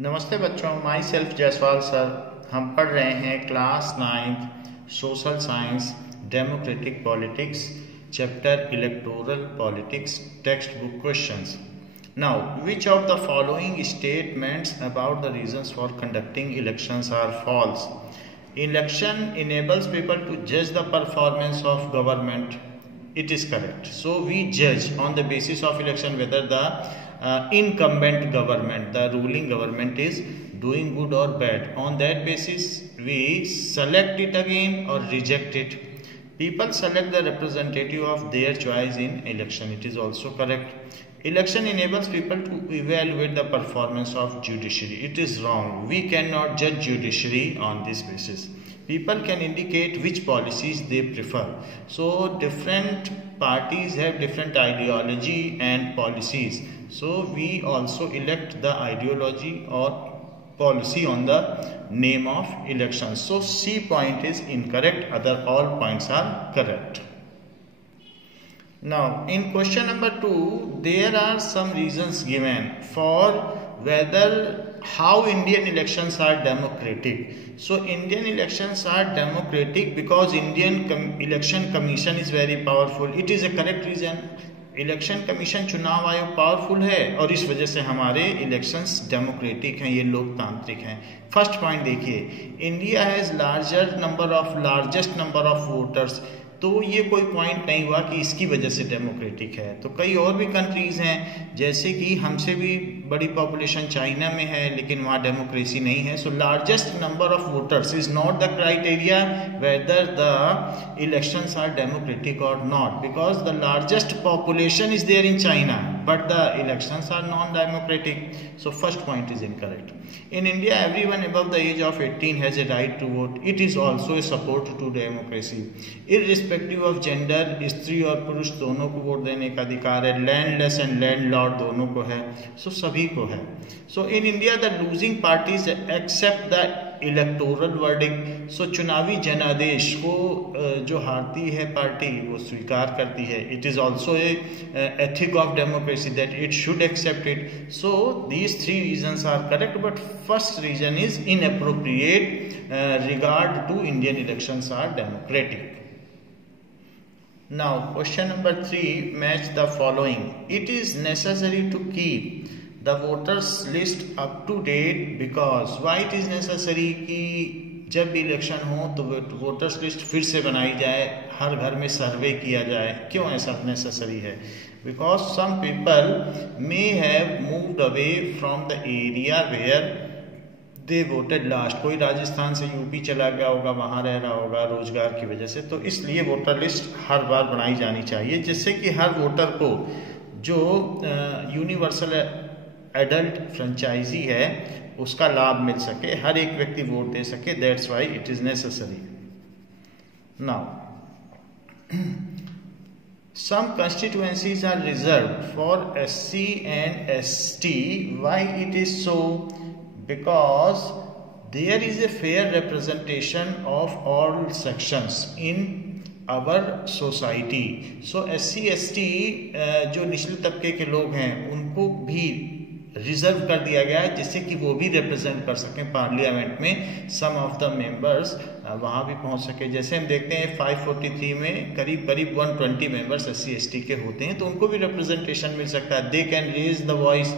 नमस्ते बच्चों, my self Jaiswal sir. हम पढ़ रहे हैं class 9 social science democratic politics chapter electoral politics text book questions. Now which of the following statements about the reasons for conducting elections are false? Election enables people to judge the performance of government. It is correct. So we judge on the basis of election whether the incumbent government, the ruling government is doing good or bad. On that basis we select it again or reject it. People select the representative of their choice in election. It is also correct. Election enables people to evaluate the performance of judiciary. It is wrong. We cannot judge judiciary on this basis. People can indicate which policies they prefer. So different parties have different ideology and policies. So we also elect the ideology or policy on the name of election. So C point is incorrect. Other all points are correct. Now in question number 2 there are some reasons given for whether how Indian elections are democratic. So Indian elections are democratic because Indian election commission is very powerful. It is a correct reason. Election commission चुनाव आयोग powerful है और इस वजह से हमारे elections democratic हैं, ये लोकतांत्रिक हैं। फर्स्ट पॉइंट देखिए, India has largest number of voters. तो ये कोई पॉइंट नहीं हुआ कि इसकी वजह से डेमोक्रेटिक है। तो कई और भी कंट्रीज़ हैं, जैसे कि हमसे भी बड़ी पॉपुलेशन चाइना में है लेकिन वहाँ डेमोक्रेसी नहीं है। So largest number of voters is not the criteria whether the elections are democratic और not, because the largest population is there in China but the elections are non-democratic. So first point is incorrect. In India, everyone above the age of 18 has a right to vote. It is also a support to democracy. Irrespective of gender, स्त्री और पुरुष दोनों को vote देने का अधिकार है। Landless and landlord दोनों को है। सो सभी को है। So in India the losing parties accept the electoral verdict. So चुनावी जनादेश को जो हारती है पार्टी वो स्वीकार करती है। It is also a ethic of democracy that it should accept it. So these 3 reasons are correct, but first reason is inappropriate. Regard to Indian elections are democratic. Now question number 3, match the following. It is necessary to keep the voters list up to date because why it is necessary कि जब भी election हो तो voters list फिर से बनाई जाए, हर घर में सर्वे किया जाए। क्यों ऐसा नेसेसरी है? Because some people may have moved away from the area where they voted last. कोई राजस्थान से यूपी चला गया होगा, वहाँ रह रहा होगा रोजगार की वजह से। तो इसलिए वोटर लिस्ट हर बार बनाई जानी चाहिए जिससे कि हर वोटर को जो यूनिवर्सल एडल्ट फ्रेंचाइजी है उसका लाभ मिल सके, हर एक व्यक्ति वोट दे सके। That's why it is necessary. Now some constituencies are reserved for SC and ST. Why it is so? Because there is a fair representation of all sections in our society. So SC ST जो निचले तबके के लोग हैं उनको भी reserve कर दिया गया है जिससे कि वो भी रिप्रेजेंट कर सकें पार्लियामेंट में। सम ऑफ द मेंबर्स वहाँ भी पहुँच सके। जैसे हम देखते हैं 543 में करीब 120 मेंबर्स SC ST के होते हैं, तो उनको भी रिप्रेजेंटेशन मिल सकता है। They can raise the voice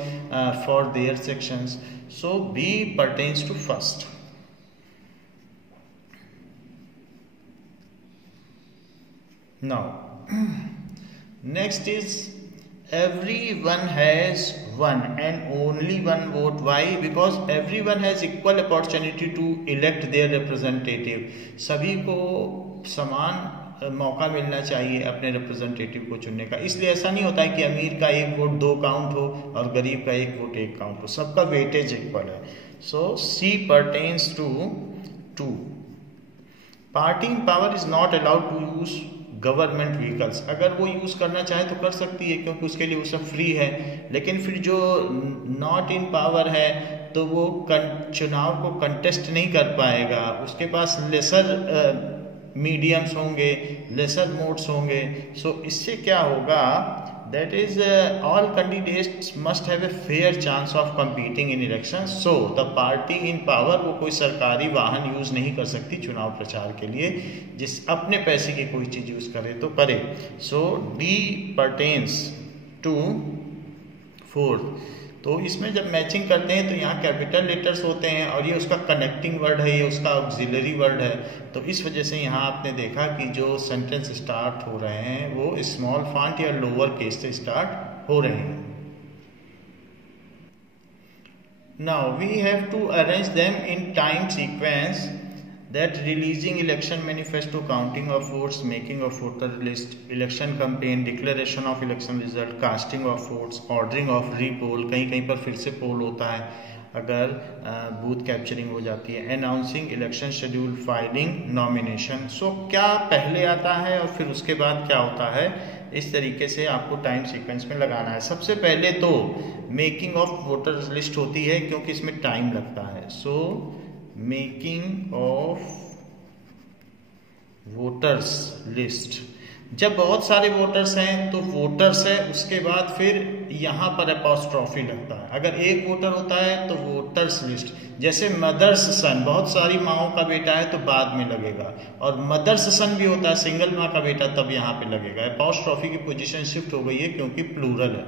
for their sections. So B pertains to first. Now next is everyone has one and only one vote. Why? Because everyone has equal opportunity to elect their representative. सभी को समान मौका मिलना चाहिए अपने representative को चुनने का। इसलिए ऐसा नहीं होता है कि अमीर का एक वोट 2 काउंट हो और गरीब का एक वोट 1 काउंट हो। सबका वेटेज इक्वल है। So C pertains to 2। Party in power is not allowed to use government vehicles. अगर वो यूज़ करना चाहे तो कर सकती है क्योंकि उसके लिए वो सब फ्री है। लेकिन फिर जो नॉट इन पावर है तो वो चुनाव को कंटेस्ट नहीं कर पाएगा। उसके पास लेसर मीडियम्स होंगे, लेसर मोड्स होंगे। सो इससे क्या होगा, that is all candidates must have a fair chance of competing in elections. So the party in power, वो कोई सरकारी वाहन यूज नहीं कर सकती चुनाव प्रचार के लिए, जिस अपने पैसे की कोई चीज यूज करे तो करे. So D pertains to fourth. तो इसमें जब मैचिंग करते हैं तो यहाँ कैपिटल लेटर्स होते हैं और ये उसका कनेक्टिंग वर्ड है, ये उसका ऑक्सिलरी वर्ड है. तो इस वजह से यहाँ आपने देखा कि जो सेंटेंस स्टार्ट हो रहे हैं वो स्मॉल फॉन्ट या लोअर केस से स्टार्ट हो रहे हैं. Now we have to arrange them in time sequence. That releasing election manifesto, counting of votes, making of voter list, election campaign, declaration of election result, casting of votes, ordering of re-poll, कहीं कहीं पर फिर से पोल होता है अगर booth capturing हो जाती है, announcing election schedule, filing, nomination. So क्या पहले आता है और फिर उसके बाद क्या होता है, इस तरीके से आपको टाइम सीक्वेंस में लगाना है. सबसे पहले तो मेकिंग ऑफ वोटर लिस्ट होती है क्योंकि इसमें टाइम लगता है. So making of voters list, जब बहुत सारे वोटर्स हैं तो वोटर्स है, उसके बाद फिर यहाँ पर अपॉस्ट्रॉफी लगता है. अगर एक वोटर होता है तो वोटर्स लिस्ट. जैसे मदर्स सन, बहुत सारी माओं का बेटा है तो बाद में लगेगा, और मदर्स सन भी होता है, सिंगल माँ का बेटा, तब यहाँ पे लगेगा. अपॉस्ट्रॉफी की पोजीशन शिफ्ट हो गई है क्योंकि प्लूरल है.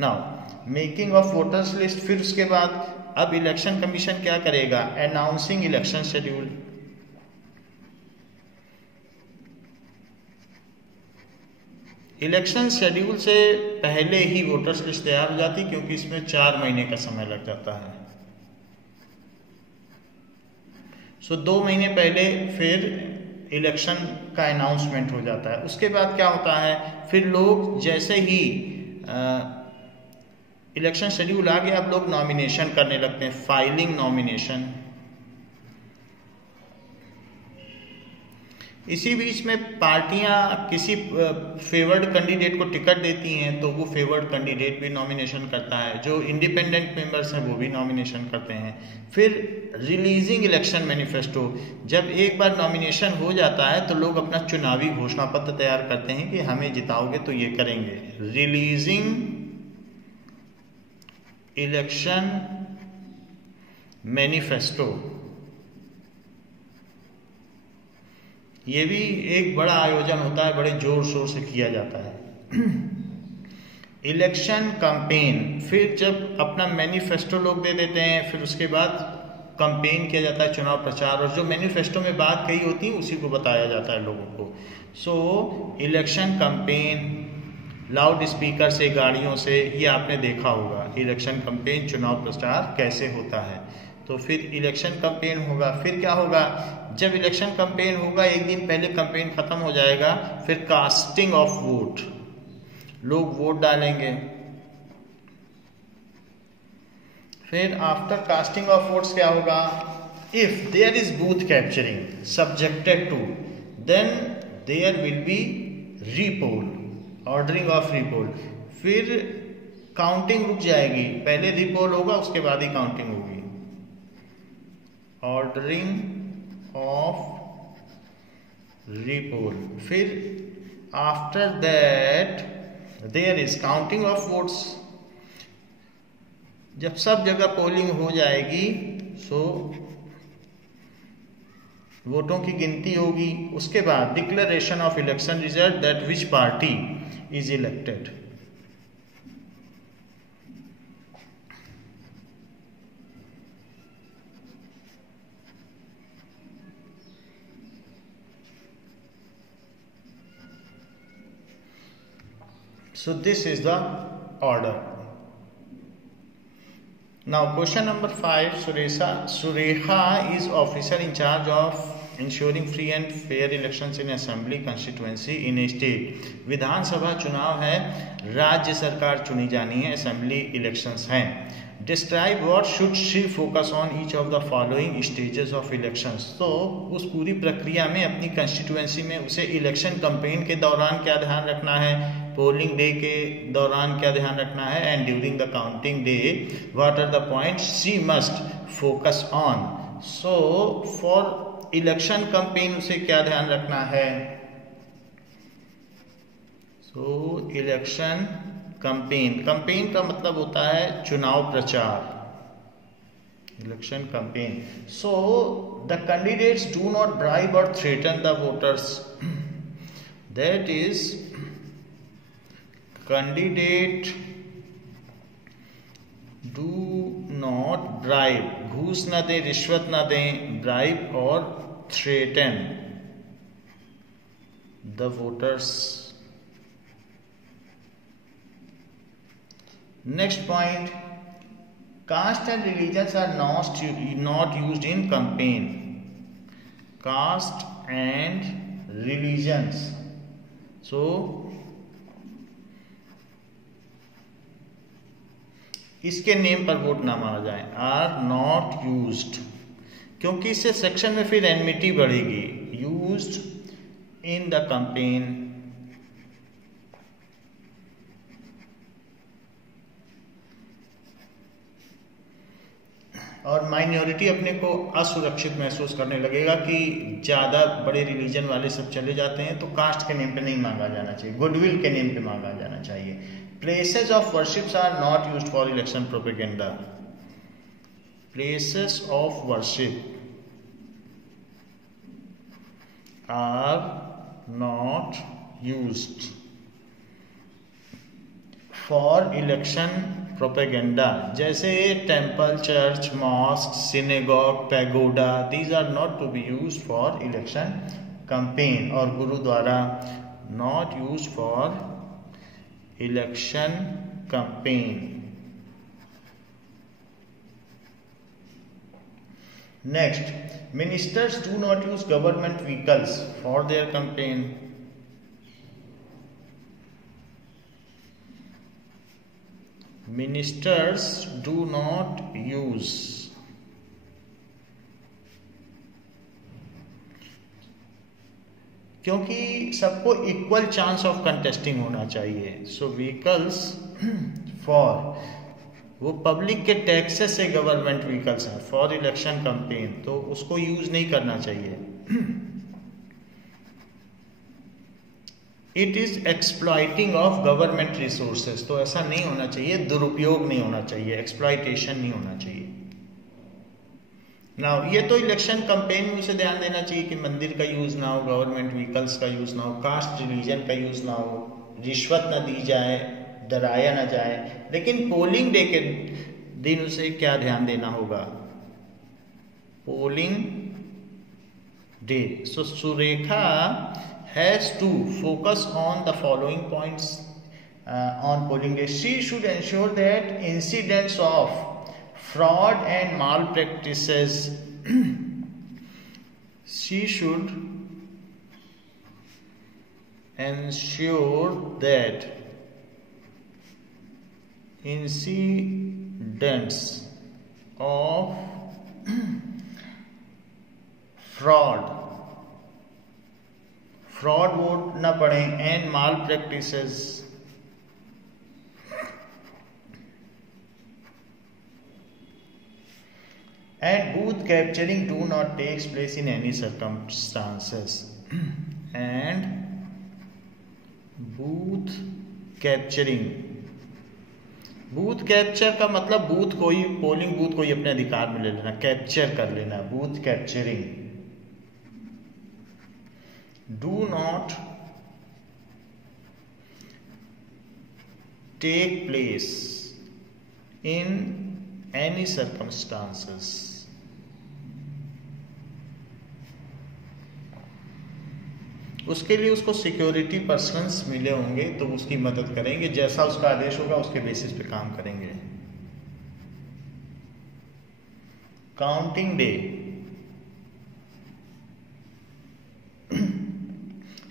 Now making of voters list. फिर उसके बाद अब इलेक्शन कमीशन क्या करेगा, announcing election schedule. Election schedule से पहले ही वोटर्स लिस्ट तैयार हो जाती क्योंकि इसमें 4 महीने का समय लग जाता है. सो 2 महीने पहले फिर इलेक्शन का अनाउंसमेंट हो जाता है. उसके बाद क्या होता है, फिर लोग जैसे ही इलेक्शन शेड्यूल आ गया, अब लोग नॉमिनेशन करने लगते हैं, फाइलिंग नॉमिनेशन. इसी बीच में पार्टियां किसी फेवर्ड कैंडिडेट को टिकट देती हैं तो वो फेवर्ड कैंडिडेट भी नॉमिनेशन करता है, जो इंडिपेंडेंट मेंबर्स हैं वो भी नॉमिनेशन करते हैं. फिर रिलीजिंग इलेक्शन मैनिफेस्टो, जब एक बार नॉमिनेशन हो जाता है तो लोग अपना चुनावी घोषणा पत्र तैयार करते हैं कि हमें जिताओगे तो ये करेंगे. रिलीजिंग इलेक्शन मैनिफेस्टो, ये भी एक बड़ा आयोजन होता है, बड़े जोर शोर से किया जाता है. इलेक्शन कैंपेन, फिर जब अपना मैनिफेस्टो लोग दे देते हैं फिर उसके बाद कैंपेन किया जाता है, चुनाव प्रचार, और जो मैनिफेस्टो में बात कही होती है उसी को बताया जाता है लोगों को. सो इलेक्शन कैंपेन, लाउड स्पीकर से, गाड़ियों से, ये आपने देखा होगा. इलेक्शन कैंपेन, चुनाव प्रचार कैसे होता है. तो फिर इलेक्शन कैंपेन होगा. फिर क्या होगा, जब इलेक्शन कैंपेन होगा एक दिन पहले कैंपेन खत्म हो जाएगा, फिर कास्टिंग ऑफ वोट, लोग वोट डालेंगे. फिर आफ्टर कास्टिंग ऑफ वोट्स क्या होगा, if there is booth capturing subjected to, then there will be repoll, ordering of repoll. फिर काउंटिंग रुक जाएगी, पहले रीपोल होगा उसके बाद ही काउंटिंग होगी. Ordering of repoll. फिर after that there is counting of votes. जब सब जगह पोलिंग हो जाएगी सो वोटों की गिनती होगी. उसके बाद declaration of election result, that which party is elected. So this is the order. Now question number 5, Surekha is officer in charge of ensuring free and fair elections in assembly constituency in a state. विधानसभा चुनाव है, राज्य सरकार चुनी जानी है, assembly elections हैं. Describe what should she focus on each of the following stages of elections. तो उस पूरी प्रक्रिया में अपनी कंस्टिट्यूएंसी में उसे इलेक्शन कैंपेन के दौरान क्या ध्यान रखना है, पोलिंग डे के दौरान क्या ध्यान रखना है, and during the counting day what are the points she must focus on. So for election campaign उसे क्या ध्यान रखना है, सो इलेक्शन campaign. Campaign का मतलब होता है चुनाव प्रचार. Election campaign. So the candidates do not bribe or threaten the voters. That is, candidate do not bribe, घूस ना दें, रिश्वत ना दें, bribe और threaten the voters. Next point, caste and religions are not used in campaign. Caste and religions. So इसके name पर vote ना मारा जाए. आर नॉट यूज्ड, क्योंकि इससे सेक्शन में फिर एनमिटी बढ़ेगी. Used in the campaign. और माइनॉरिटी अपने को असुरक्षित महसूस करने लगेगा कि ज़्यादा बड़े रिलीजन वाले सब चले जाते हैं, तो कास्ट के नेम पे नहीं मांगा जाना चाहिए, गुडविल के नेम पे मांगा जाना चाहिए. Places of worships are not used for election propaganda. Places of worship are not used for election propaganda. जैसे temple, church, mosque, synagogue, pagoda, these are not to be used for election campaign. और gurdwara not used for election campaign. Next, ministers do not use government vehicles for their campaign. Ministers do not use क्योंकि सबको equal chance of contesting होना चाहिए. सो vehicles for, वो public के taxes से government vehicles हैं for election campaign, तो उसको यूज नहीं करना चाहिए. It is exploiting of government resources, तो ऐसा नहीं होना चाहिए, दुरुपयोग नहीं होना चाहिए, एक्सप्लॉइटेशन नहीं होना चाहिए. नाउ ये तो इलेक्शन कैंपेन में उसे ध्यान देना चाहिए कि मंदिर का यूज ना हो, गवर्नमेंट व्हीकल्स का यूज ना हो, कास्ट रिलीजन का यूज ना हो, रिश्वत ना दी जाए, डराया ना जाए. लेकिन पोलिंग डे के दिन उसे क्या ध्यान देना होगा? Polling day. So Surekha has to focus on the following points on polling day. She should ensure that incidents of fraud and malpractices, she should ensure that incidents of fraud vote न पड़े, and malpractices and booth capturing do not takes place in any circumstances. And booth capturing, booth capture का मतलब booth कोई, polling booth कोई अपने अधिकार में ले लेना, कैप्चर कर लेना, booth capturing. Do not take place in any circumstances. उसके लिए उसको सिक्योरिटी पर्सन्स मिले होंगे, तो उसकी मदद करेंगे, जैसा उसका आदेश होगा उसके बेसिस पे काम करेंगे. Counting day,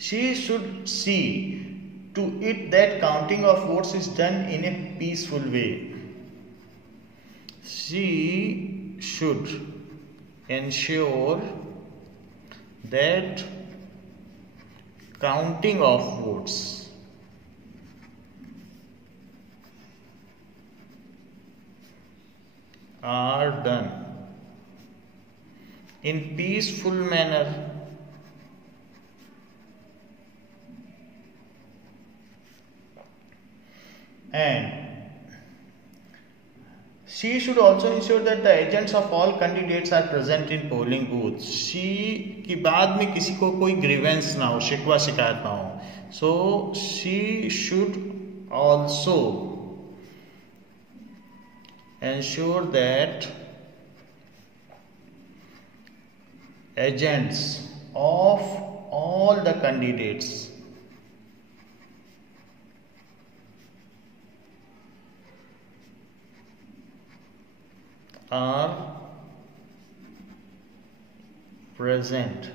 she should see to it that counting of votes is done in a peaceful way. She should ensure that counting of votes are done in peaceful manner and she should also ensure that the agents of all candidates are present in polling booths. she की बाद में किसी को कोई grievance ना हो, शिकवा शिकायत ना हो. So she should also ensure that agents of all the candidates are present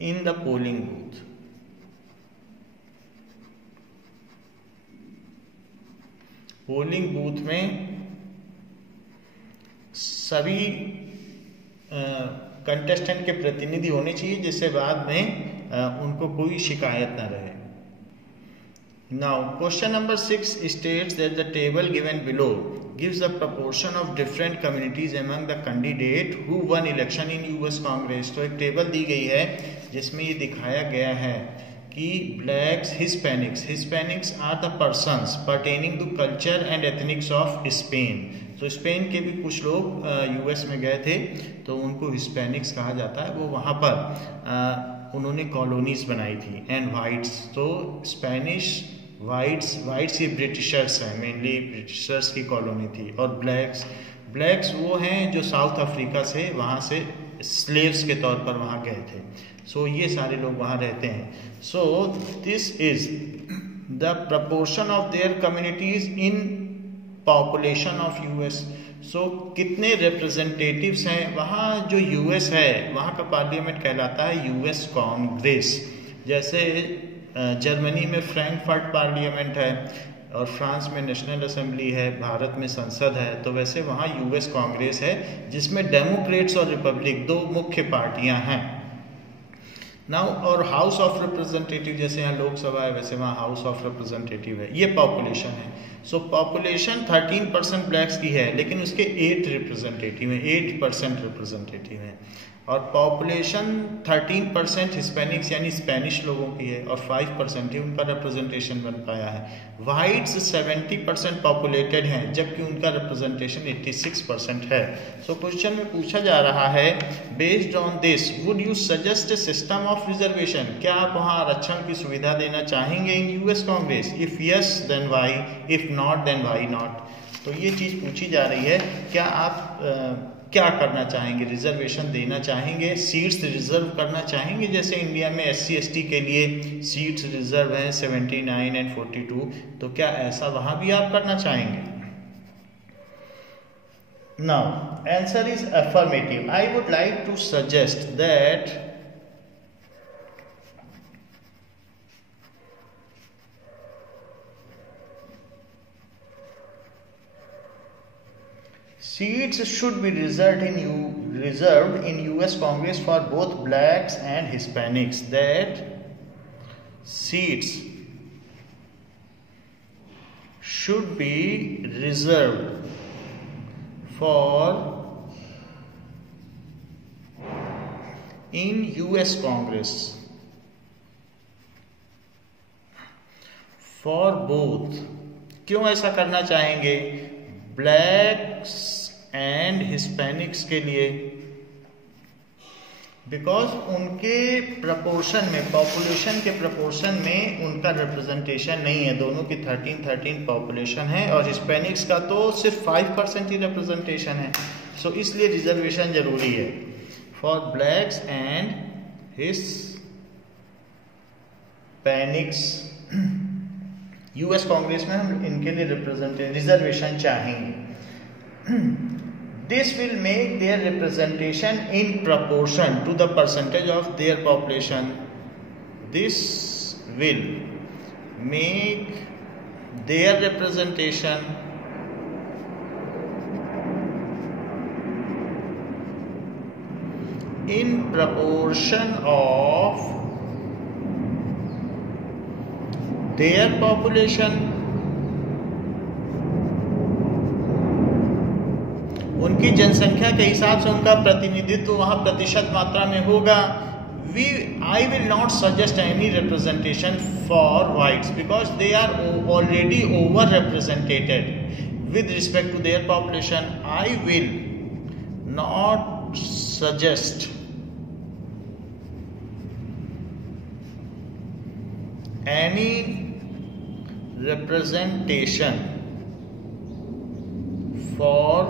in the polling booth. Polling booth में सभी कंटेस्टेंट के प्रतिनिधि होने चाहिए, जिससे बाद में उनको कोई शिकायत न रहे. Now, question number 6 states that the table given below gives the proportion of different communities among the candidate who won election in US Congress. तो एक टेबल दी गई है जिसमें ये दिखाया गया है कि blacks, Hispanics are the persons pertaining to culture and ethnics of Spain. तो स्पेन के भी कुछ लोग यूएस में गए थे, तो उनको हिस्पैनिक्स कहा जाता है. वो वहाँ पर उन्होंने कॉलोनीज बनाई थी. एंड वाइट्स, तो स्पेनिश वाइट्स ये ब्रिटिशर्स हैं, मेनली ब्रिटिशर्स की कॉलोनी थी. और ब्लैक्स वो हैं जो साउथ अफ्रीका से वहाँ से स्लेव्स के तौर पर वहाँ गए थे. सो ये सारे लोग वहाँ रहते हैं. So this is the proportion of their communities in population of US. So कितने रिप्रेजेंटेटिव्स हैं वहाँ. जो यूएस है वहाँ का पार्लियामेंट कहलाता है यूएस कांग्रेस. जैसे जर्मनी में फ्रैंकफर्ट पार्लियामेंट है और फ्रांस में नेशनल असेंबली है, भारत में संसद है. तो वैसे वहाँ यूएस कांग्रेस है जिसमें डेमोक्रेट्स और रिपब्लिक दो मुख्य पार्टियां हैं. नाउ और हाउस ऑफ रिप्रेजेंटेटिव, जैसे यहाँ लोकसभा है वैसे वहाँ हाउस ऑफ रिप्रेजेंटेटिव है. ये पॉपुलेशन है. सो पॉपुलेशन 13% ब्लैक्स की है, लेकिन उसके 8 रिप्रेजेंटेटिव हैं, 8% रिप्रेजेंटेटिव हैं. और पॉपुलेशन 13% हिस्पैनिक्स यानी स्पेनिश लोगों की है और 5% ही उनका रिप्रेजेंटेशन बन पाया है. वाइट्स 70% पॉपुलेटेड हैं, जबकि उनका रिप्रेजेंटेशन 86% है. सो क्वेश्चन में पूछा जा रहा है, based on this would you suggest a system of reservation. क्या आप वहाँ आरक्षण की सुविधा देना चाहेंगे in US Congress? If yes then why, if not then why not. तो ये चीज़ पूछी जा रही है, क्या आप क्या करना चाहेंगे? रिजर्वेशन देना चाहेंगे, सीट्स रिजर्व करना चाहेंगे, जैसे इंडिया में SC ST के लिए सीट्स रिजर्व हैं 79 एंड 42. तो क्या ऐसा वहाँ भी आप करना चाहेंगे? Now answer is affirmative. I would like to suggest that seats should be reserved in US Congress for both blacks and Hispanics. That seats should be reserved for in US Congress for both. क्यों ऐसा करना चाहेंगे? Blacks and Hispanics के लिए, because उनके proportion में, population के proportion में उनका रिप्रेजेंटेशन नहीं है. दोनों की 13 पॉपुलेशन है और हिस्पैनिक्स का तो सिर्फ 5% ही रिप्रेजेंटेशन है. सो इसलिए रिजर्वेशन जरूरी है for blacks and Hispanics. US Congress में हम इनके लिए रिजर्वेशन चाहेंगे. This will make their representation in proportion to the percentage of their population. This will make their representation in proportion of their population. उनकी जनसंख्या के हिसाब से उनका प्रतिनिधित्व वहाँ प्रतिशत मात्रा में होगा. I will not suggest any representation for whites because they are already overrepresented with respect to their population. I will not suggest any representation for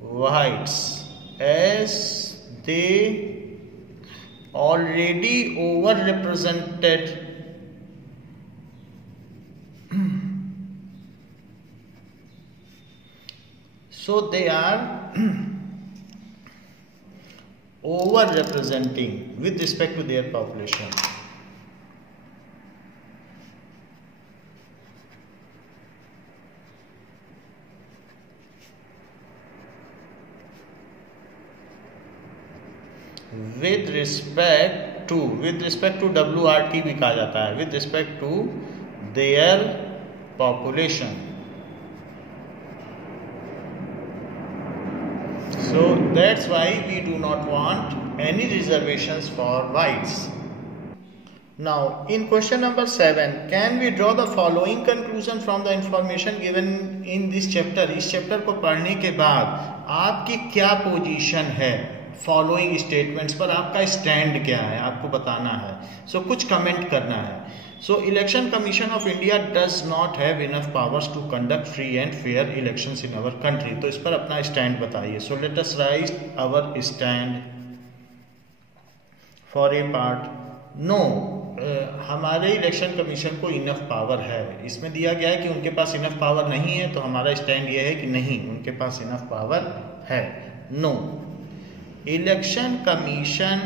whites as they already overrepresented so they are overrepresenting with respect to their population. with respect to WRT भी कहा जाता है, with respect to their population. So that's why we do not want any reservations for whites. Now in question number 7, can we draw the following conclusion from the information given in this chapter? इस chapter को पढ़ने के बाद आपकी क्या position है following statements पर, आपका स्टैंड क्या है, आपको बताना है. सो कुछ कमेंट करना है. So election commission of India does not have enough powers to conduct free and fair elections in our country. तो इस पर अपना स्टैंड बताइए. So let us write our stand for a part. No, हमारे election commission को enough power है. इसमें दिया गया है कि उनके पास इनफ पावर नहीं है, तो हमारा स्टैंड ये है कि नहीं, उनके पास इनफ पावर है. नो, इलेक्शन कमीशन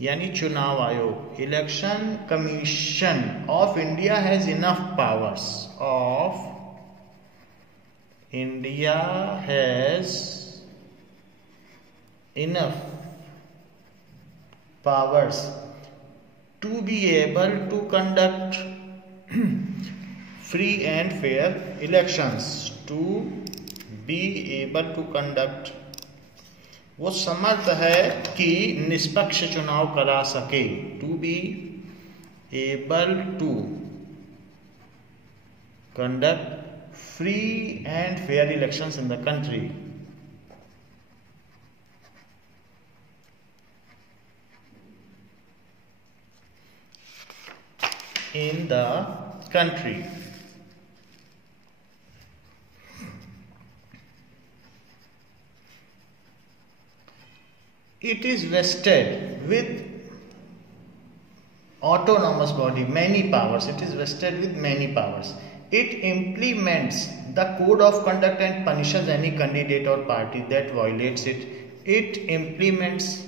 यानी चुनाव आयोग, election commission of India has enough powers, of India has enough powers to be able to conduct free and fair elections. To be able to conduct, वो समर्थ है कि निष्पक्ष चुनाव करा सके. To be able to conduct free and fair elections in the country. In the country. It is vested with autonomous body, many powers. It is vested with many powers. It implements the code of conduct and punishes any candidate or party that violates it. It implements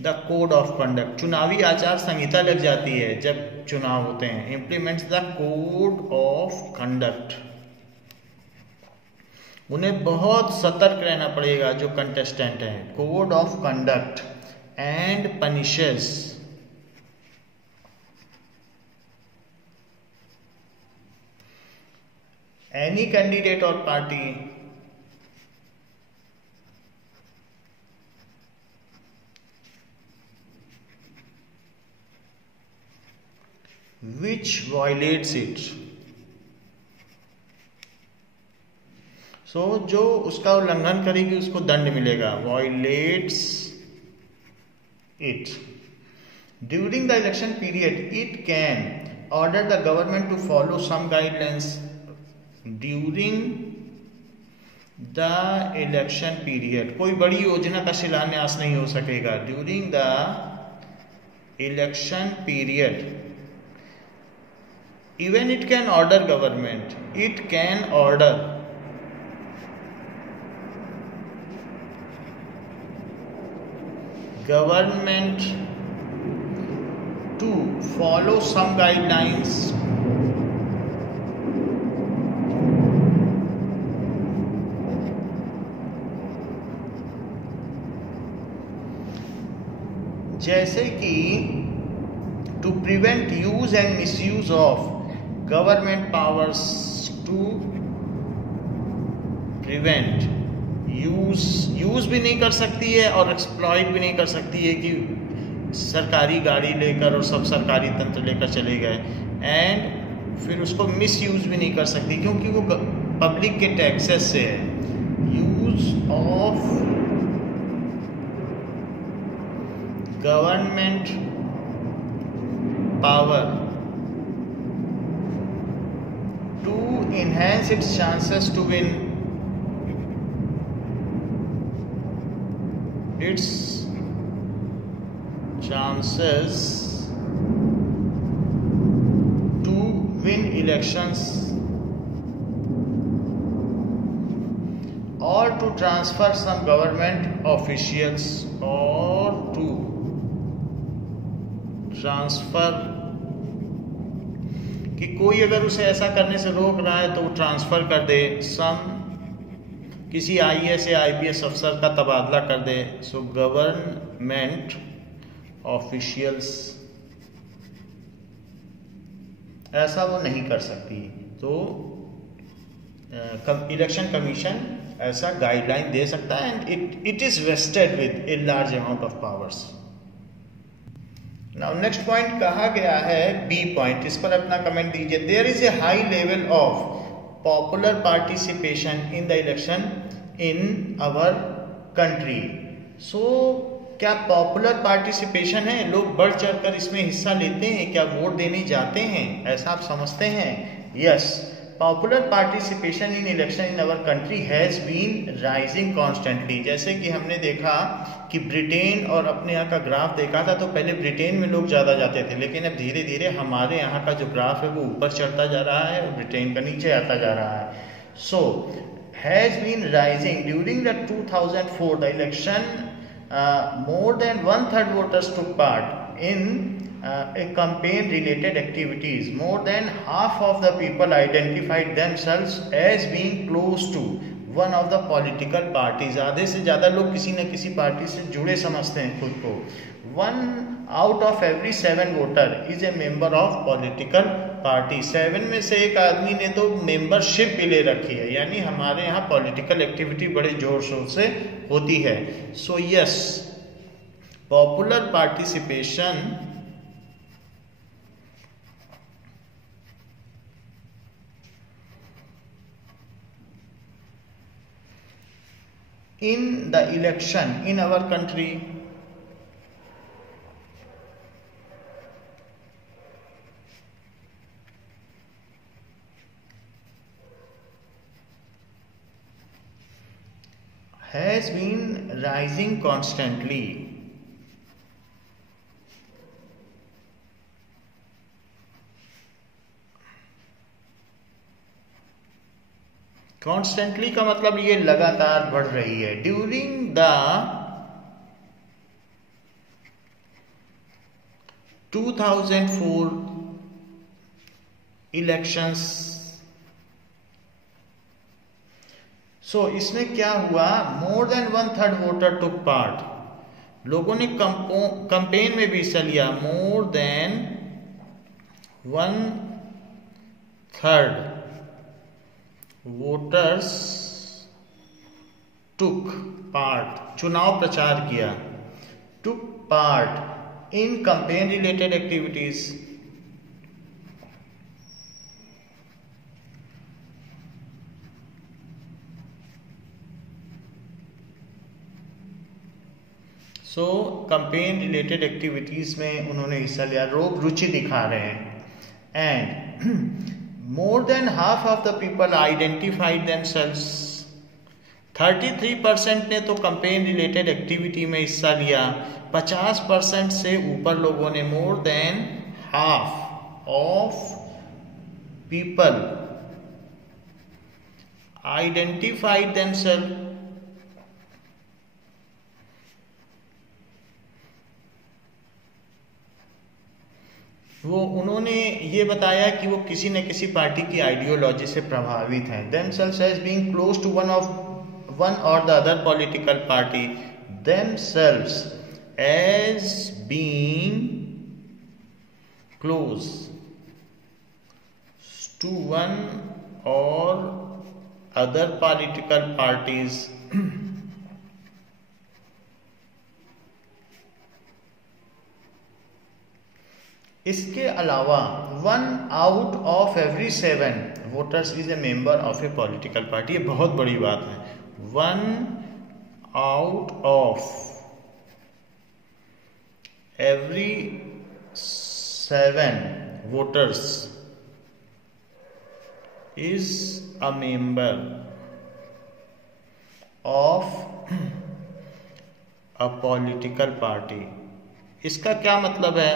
the code of conduct. चुनावी आचार संहिता लग जाती है जब चुनाव होते हैं. Implements the code of conduct. उन्हें बहुत सतर्क रहना पड़ेगा जो कंटेस्टेंट हैं. Code of conduct and punishes any candidate और party which violates it. So जो उसका उल्लंघन करेगी उसको दंड मिलेगा. Violates it. During the election period, it can order the government to follow some guidelines. During the election period, कोई बड़ी योजना का शिलान्यास नहीं हो सकेगा. During the election period, even it can order government, it can order government to follow some guidelines जैसे कि to prevent use and misuse of government powers to prevent, use भी नहीं कर सकती है और एक्सप्लॉइट भी नहीं कर सकती है कि सरकारी गाड़ी लेकर और सब सरकारी तंत्र लेकर चले गए, एंड फिर उसको मिस यूज भी नहीं कर सकती क्योंकि वो पब्लिक के टैक्सेस से है। Use of government power to enhance its chances to win its chances to win elections or to transfer some government officials or to transfer, कि कोई अगर उसे ऐसा करने से रोक रहा है तो वो ट्रांसफ़र कर दे, किसी IAS या IPS अफसर का तबादला कर दे। सो गवर्नमेंट ऑफिशियल्स ऐसा वो नहीं कर सकती, तो इलेक्शन कमीशन ऐसा गाइडलाइन दे सकता है and it is wasted with a large amount of powers. Now next point कहा गया है बी पॉइंट, इस पर अपना कमेंट दीजिए। There is a high level of popular participation in the election in our country. So क्या popular participation है, लोग बढ़ चढ़कर इसमें हिस्सा लेते हैं, क्या वोट देने जाते हैं, ऐसा आप समझते हैं? Yes, popular participation in election in our country has been rising constantly. जैसे कि हमने देखा कि ब्रिटेन और अपने यहाँ का ग्राफ देखा था, तो पहले ब्रिटेन में लोग ज़्यादा जाते थे, लेकिन अब धीरे धीरे हमारे यहाँ का जो ग्राफ है वो ऊपर चढ़ता जा रहा है और ब्रिटेन का नीचे आता जा रहा है। So has been rising during the 2004 the election more than 1/3 voters took part in a campaign related activities. More than half of the people identified themselves as being close to one of the political parties. आधे से ज़्यादा लोग किसी न किसी party से जुड़े समझते हैं खुद को। 1 out of every 7 voter is a member of political party. 7 में से एक आदमी ने तो मेंबरशिप भी ले रखी है, यानी हमारे यहाँ पॉलिटिकल एक्टिविटी बड़े जोर शोर से होती है। So yes, popular participation in the election in our country has been rising constantly. Constantly का मतलब ये लगातार बढ़ रही है। During the 2004 elections. सो इसमें क्या हुआ, more than 1/3 voter took part, लोगों ने कंपेन में भी हिस्सा लिया। More than 1/3 voters took part, चुनाव प्रचार किया, टुक पार्ट इन कंपेन रिलेटेड एक्टिविटीज। सो कंपेन रिलेटेड एक्टिविटीज में उन्होंने हिस्सा लिया, लोग रुचि दिखा रहे हैं। And more than half of the people identified themselves, 33% ने तो कंपेन रिलेटेड एक्टिविटी में हिस्सा लिया, 50% से ऊपर लोगों ने, more than half of people identified themself, वो उन्होंने ये बताया कि वो किसी न किसी पार्टी की आइडियोलॉजी से प्रभावित हैं। themselves as being close to one or the other political party, themselves as being close to one or other political parties इसके अलावा 1 out of every 7 voters is a member of A political party. ये बहुत बड़ी बात है। 1 out of every 7 voters is a member of a political party। इसका क्या मतलब है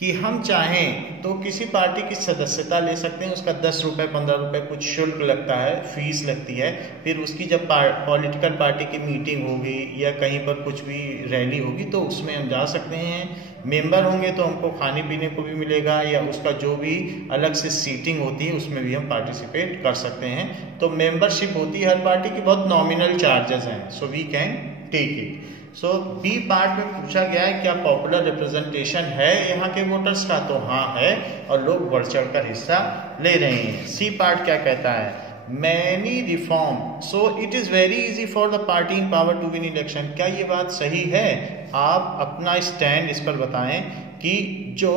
कि हम चाहें तो किसी पार्टी की सदस्यता ले सकते हैं। उसका 10 रुपये 15 रुपये कुछ शुल्क लगता है, फीस लगती है। फिर उसकी जब पॉलिटिकल पार्टी की मीटिंग होगी या कहीं पर कुछ भी रैली होगी तो उसमें हम जा सकते हैं। मेंबर होंगे तो हमको खाने पीने को भी मिलेगा या उसका जो भी अलग से सीटिंग होती है उसमें भी हम पार्टिसिपेट कर सकते हैं। तो मेंबरशिप होती है हर पार्टी की, बहुत नॉमिनल चार्जेस हैं। So we can take it. So B part में पूछा गया है क्या पॉपुलर रिप्रेजेंटेशन है यहाँ के वोटर्स का, तो हाँ है और लोग बढ़ चढ़ कर हिस्सा ले रहे हैं। सी पार्ट क्या कहता है, many reform so it is very easy for the party in power to win election. क्या ये बात सही है? आप अपना स्टैंड इस पर बताएं कि जो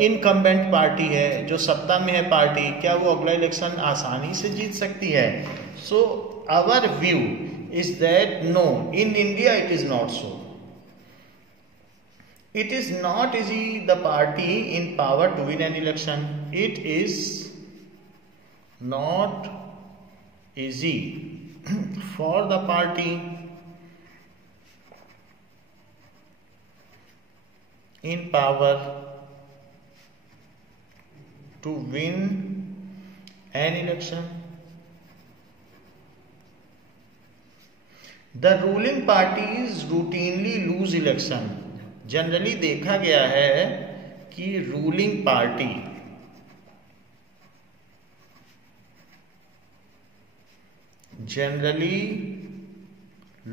इनकम्बेंट पार्टी है, जो सत्ता में है पार्टी, क्या वो अगला इलेक्शन आसानी से जीत सकती है? So our view is that no, in India it is not so. It is not easy the party in power to win an election. It is not easy for the party in power to win an election. The ruling parties routinely lose election. Generally देखा गया है कि ruling party generally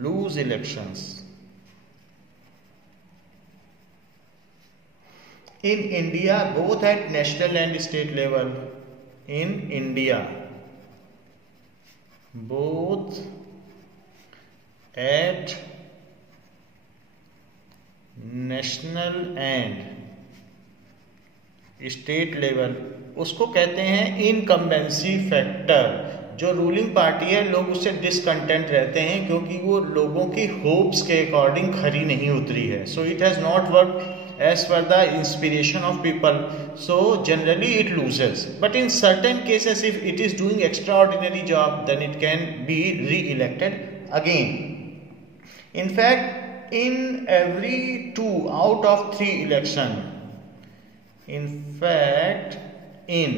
lose elections in India both at national and state level. In India both at national and state level। उसको कहते हैं incumbency factor. जो ruling party है लोग उससे डिसकंटेंट रहते हैं क्योंकि वो लोगों की होप्स के अकॉर्डिंग खरी नहीं उतरी है। So it has not work as per the inspiration of people, so generally it loses, but in certain cases if it is doing extraordinary job then it can be re-elected again. In fact, in every 2 out of 3 election, in fact, in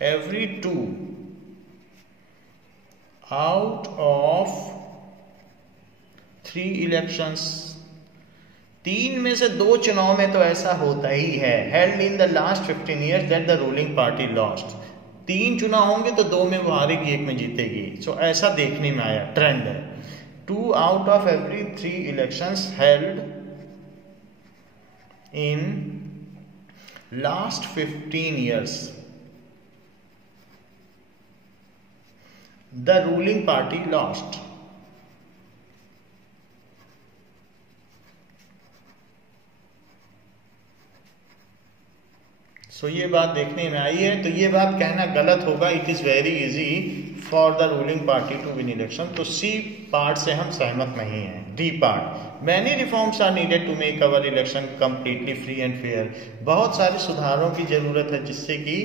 every 2 out of 3 elections, 3 में से 2 चुनाव में तो ऐसा होता ही है, held in the last 15 years that the ruling party lost। 3 चुनाव होंगे तो 2 में वो हारेगी, 1 में जीतेगी। सो ऐसा देखने में आया, ट्रेंड है। 2 out of every 3 elections held in last 15 years, the ruling party lost। सो ये बात देखने में आई है, तो ये बात कहना गलत होगा। It is very easy for the ruling party to win election. तो सी पार्ट से हम सहमत नहीं हैं। D part, many reforms are needed to make our election completely free and fair. बहुत सारे सुधारों की जरूरत है जिससे कि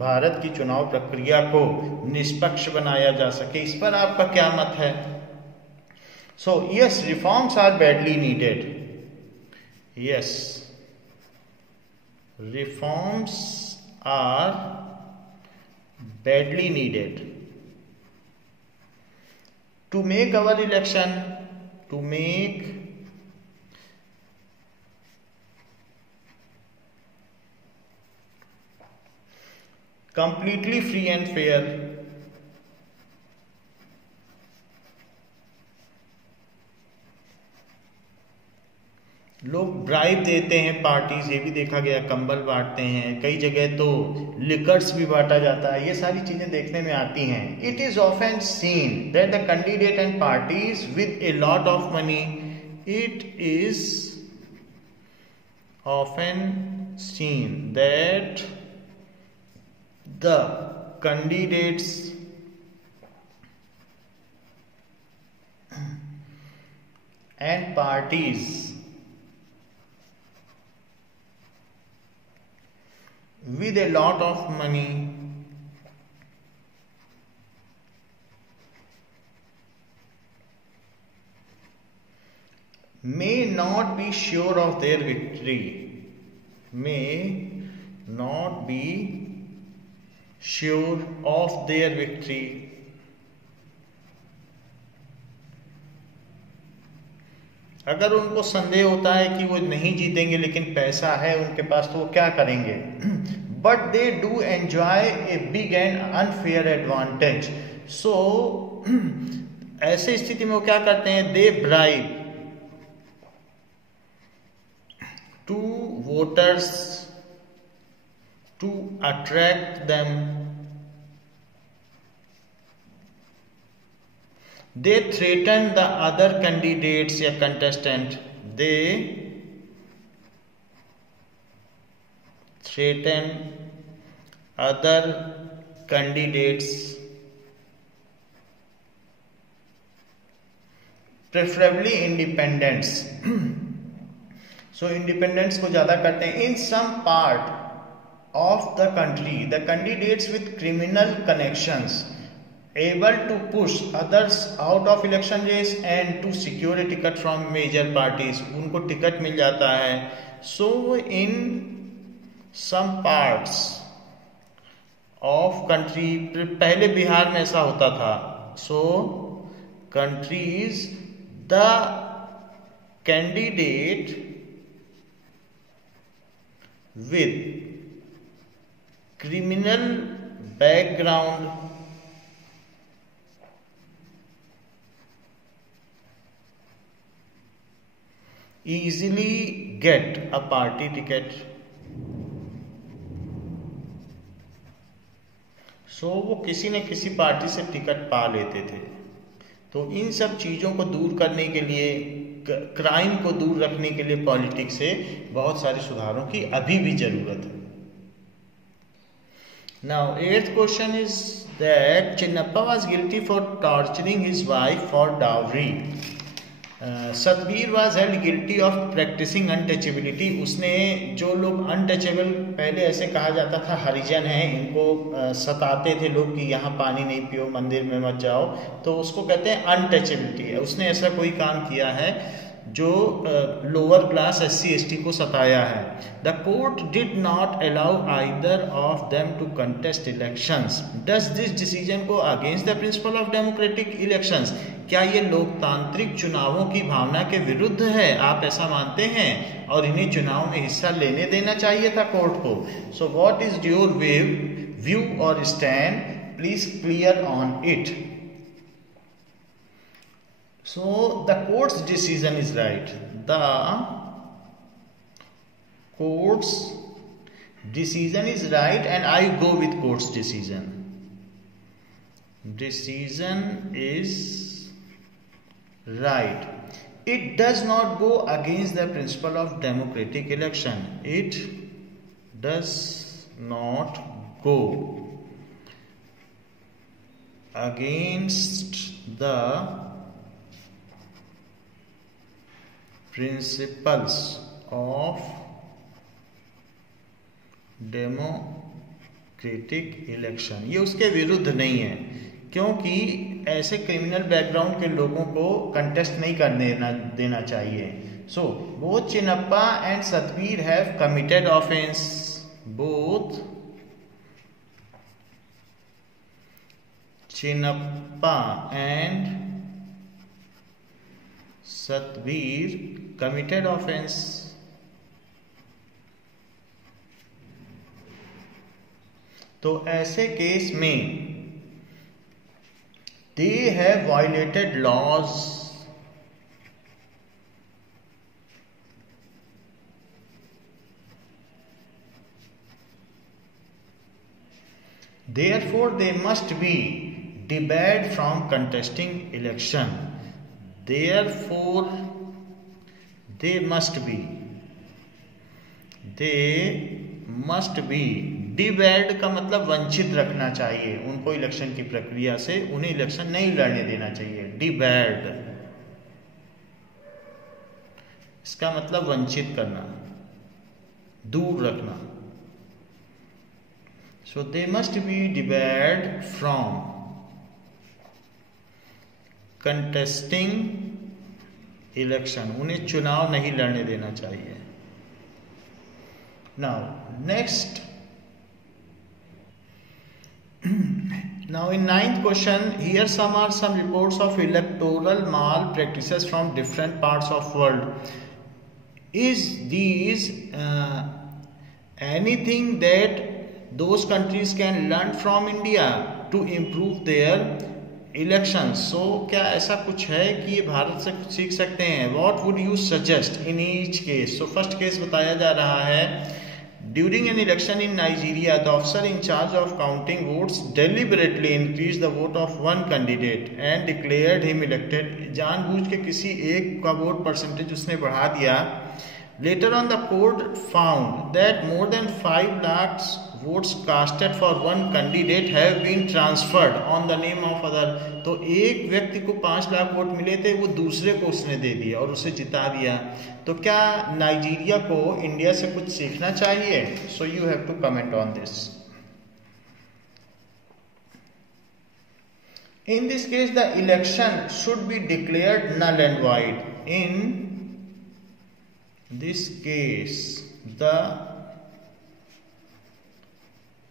भारत की चुनाव प्रक्रिया को निष्पक्ष बनाया जा सके। इस पर आपका क्या मत है? So yes, reforms are badly needed. Yes, reforms are badly needed to make our election, to make completely free and fair, लोग ब्राइब देते हैं पार्टीज, ये भी देखा गया, कंबल बांटते हैं, कई जगह तो लिकर्स भी बांटा जाता है, ये सारी चीजें देखने में आती हैं. It is often seen that the candidate and parties with a lot of money, it is often seen that the candidates and parties with a lot of money may not be sure of their victory, may not be sure of their victory, अगर उनको संदेह होता है कि वो नहीं जीतेंगे लेकिन पैसा है उनके पास तो वो क्या करेंगे, but they do enjoy a big and unfair advantage. So ऐसे स्थिति में वो क्या करते हैं, they bribe to voters to attract them. They threaten the other candidates या contestant. They threaten other candidates, preferably independents. So independents को ज़्यादा करते हैं. In some part of the country, the candidates with criminal connections able to push others out of election race and to secure a ticket from major parties, उनको ticket मिल जाता है. So in some parts of country, पहले बिहार में ऐसा होता था. So countries, the candidate with criminal background easily get a party ticket. सो वो किसी न किसी पार्टी से टिकट पा लेते थे. तो इन सब चीज़ों को दूर करने के लिए, क्राइम को दूर रखने के लिए पॉलिटिक्स से बहुत सारे सुधारों की अभी भी जरूरत है. Now 8th question is that Chinnappa was guilty for torturing his wife for dowry. Satbir was held guilty of practising untouchability. उसने, जो लोग अनटचेबल पहले ऐसे कहा जाता था, हरिजन हैं, इनको सताते थे लोग कि यहाँ पानी नहीं पियो, मंदिर में मत जाओ, तो उसको कहते हैं अनटचेबिलिटी है. उसने ऐसा कोई काम किया है जो लोअर क्लास SC/ST को सताया है. The court did not allow either of them to contest elections. Does this decision go against the principle of democratic elections. क्या ये लोकतांत्रिक चुनावों की भावना के विरुद्ध है, आप ऐसा मानते हैं, और इन्हें चुनाव में हिस्सा लेने देना चाहिए था कोर्ट को. So what is your view और stand, please clear on it. So the court's decision is right. The court's decision is right and I go with court's decision. Decision is right. It does not go against the principle of democratic election. It does not go against the principles of democratic election. ये उसके विरुद्ध नहीं है, क्योंकि ऐसे criminal background के लोगों को कंटेस्ट नहीं करने देना चाहिए. So both Chinnappa and Satbir have committed offence. Both Chinnappa and Satbir committed offense. तो ऐसे केस में they have violated laws therefore they must be debarred from contesting election. Therefore they must be debarred का मतलब वंचित रखना चाहिए उनको इलेक्शन की प्रक्रिया से, उन्हें इलेक्शन नहीं लड़ने देना चाहिए. डिबैर्ड इसका मतलब वंचित करना, दूर रखना. So they must be debarred from contesting election, उन्हें चुनाव नहीं लड़ने देना चाहिए. Now in ninth question, here some reports of electoral malpractices from different parts of world. Is these anything that those countries can learn from India to improve their elections? So क्या ऐसा कुछ है कि ये भारत से कुछ सीख सकते हैं? What would you suggest in each case? So first case बताया जा रहा है, during an election in Nigeria, the officer in charge of counting votes deliberately increased the vote of one candidate and declared him elected. जानबूझ के किसी एक का vote percentage उसने बढ़ा दिया. Later on, the court found that more than 5 lakhs votes casted for one candidate have been transferred on the name of other. तो एक व्यक्ति को 5 लाख वोट मिले थे, वो दूसरे को उसने दे दिया और उसे जिता दिया. तो क्या नाइजीरिया को इंडिया से कुछ सीखना चाहिए? So you have to comment on this. In this case, the election should be declared null and void. In this case, the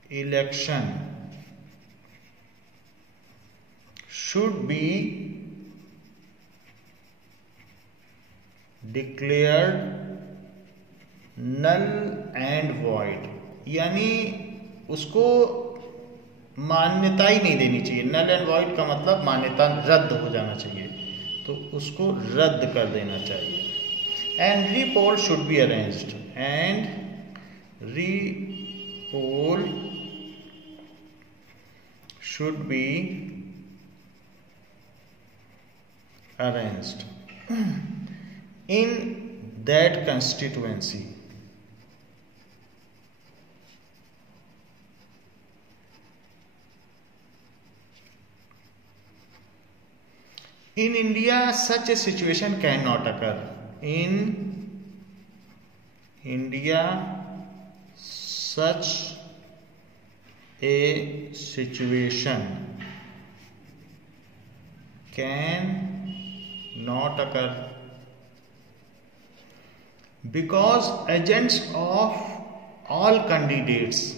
election should be declared null and void, यानी उसको मान्यता ही नहीं देनी चाहिए. नल एंड वॉइड का मतलब मान्यता रद्द हो जाना चाहिए, तो उसको रद्द कर देना चाहिए. And repoll should be arranged, and repoll should be arranged in that constituency. In India, such a situation cannot occur. In India, such a situation can not occur because agents of all candidates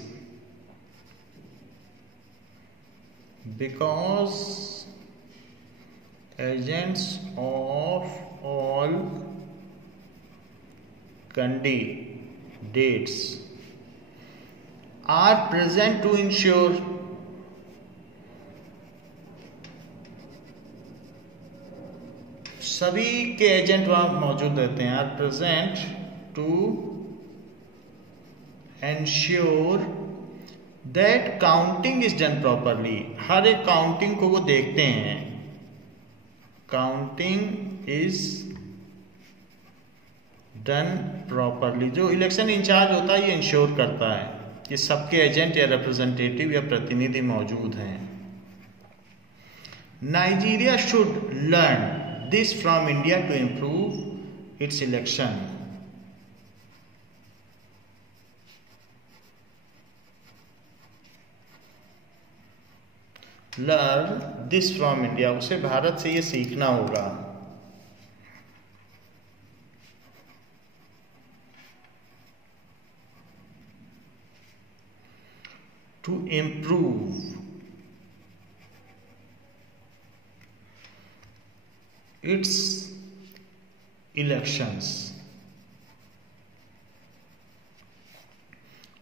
are present to ensure सभी के agent वहां मौजूद रहते हैं. Are present to ensure that counting is done properly. हर एक counting को वो देखते हैं. Counting is done properly. जो इलेक्शन इंचार्ज होता है ये इंश्योर करता है कि सबके एजेंट या रिप्रेजेंटेटिव या प्रतिनिधि मौजूद हैं. Nigeria should learn this from India to improve its election. Learn this from India. उसे भारत से ये सीखना होगा. To improve its elections.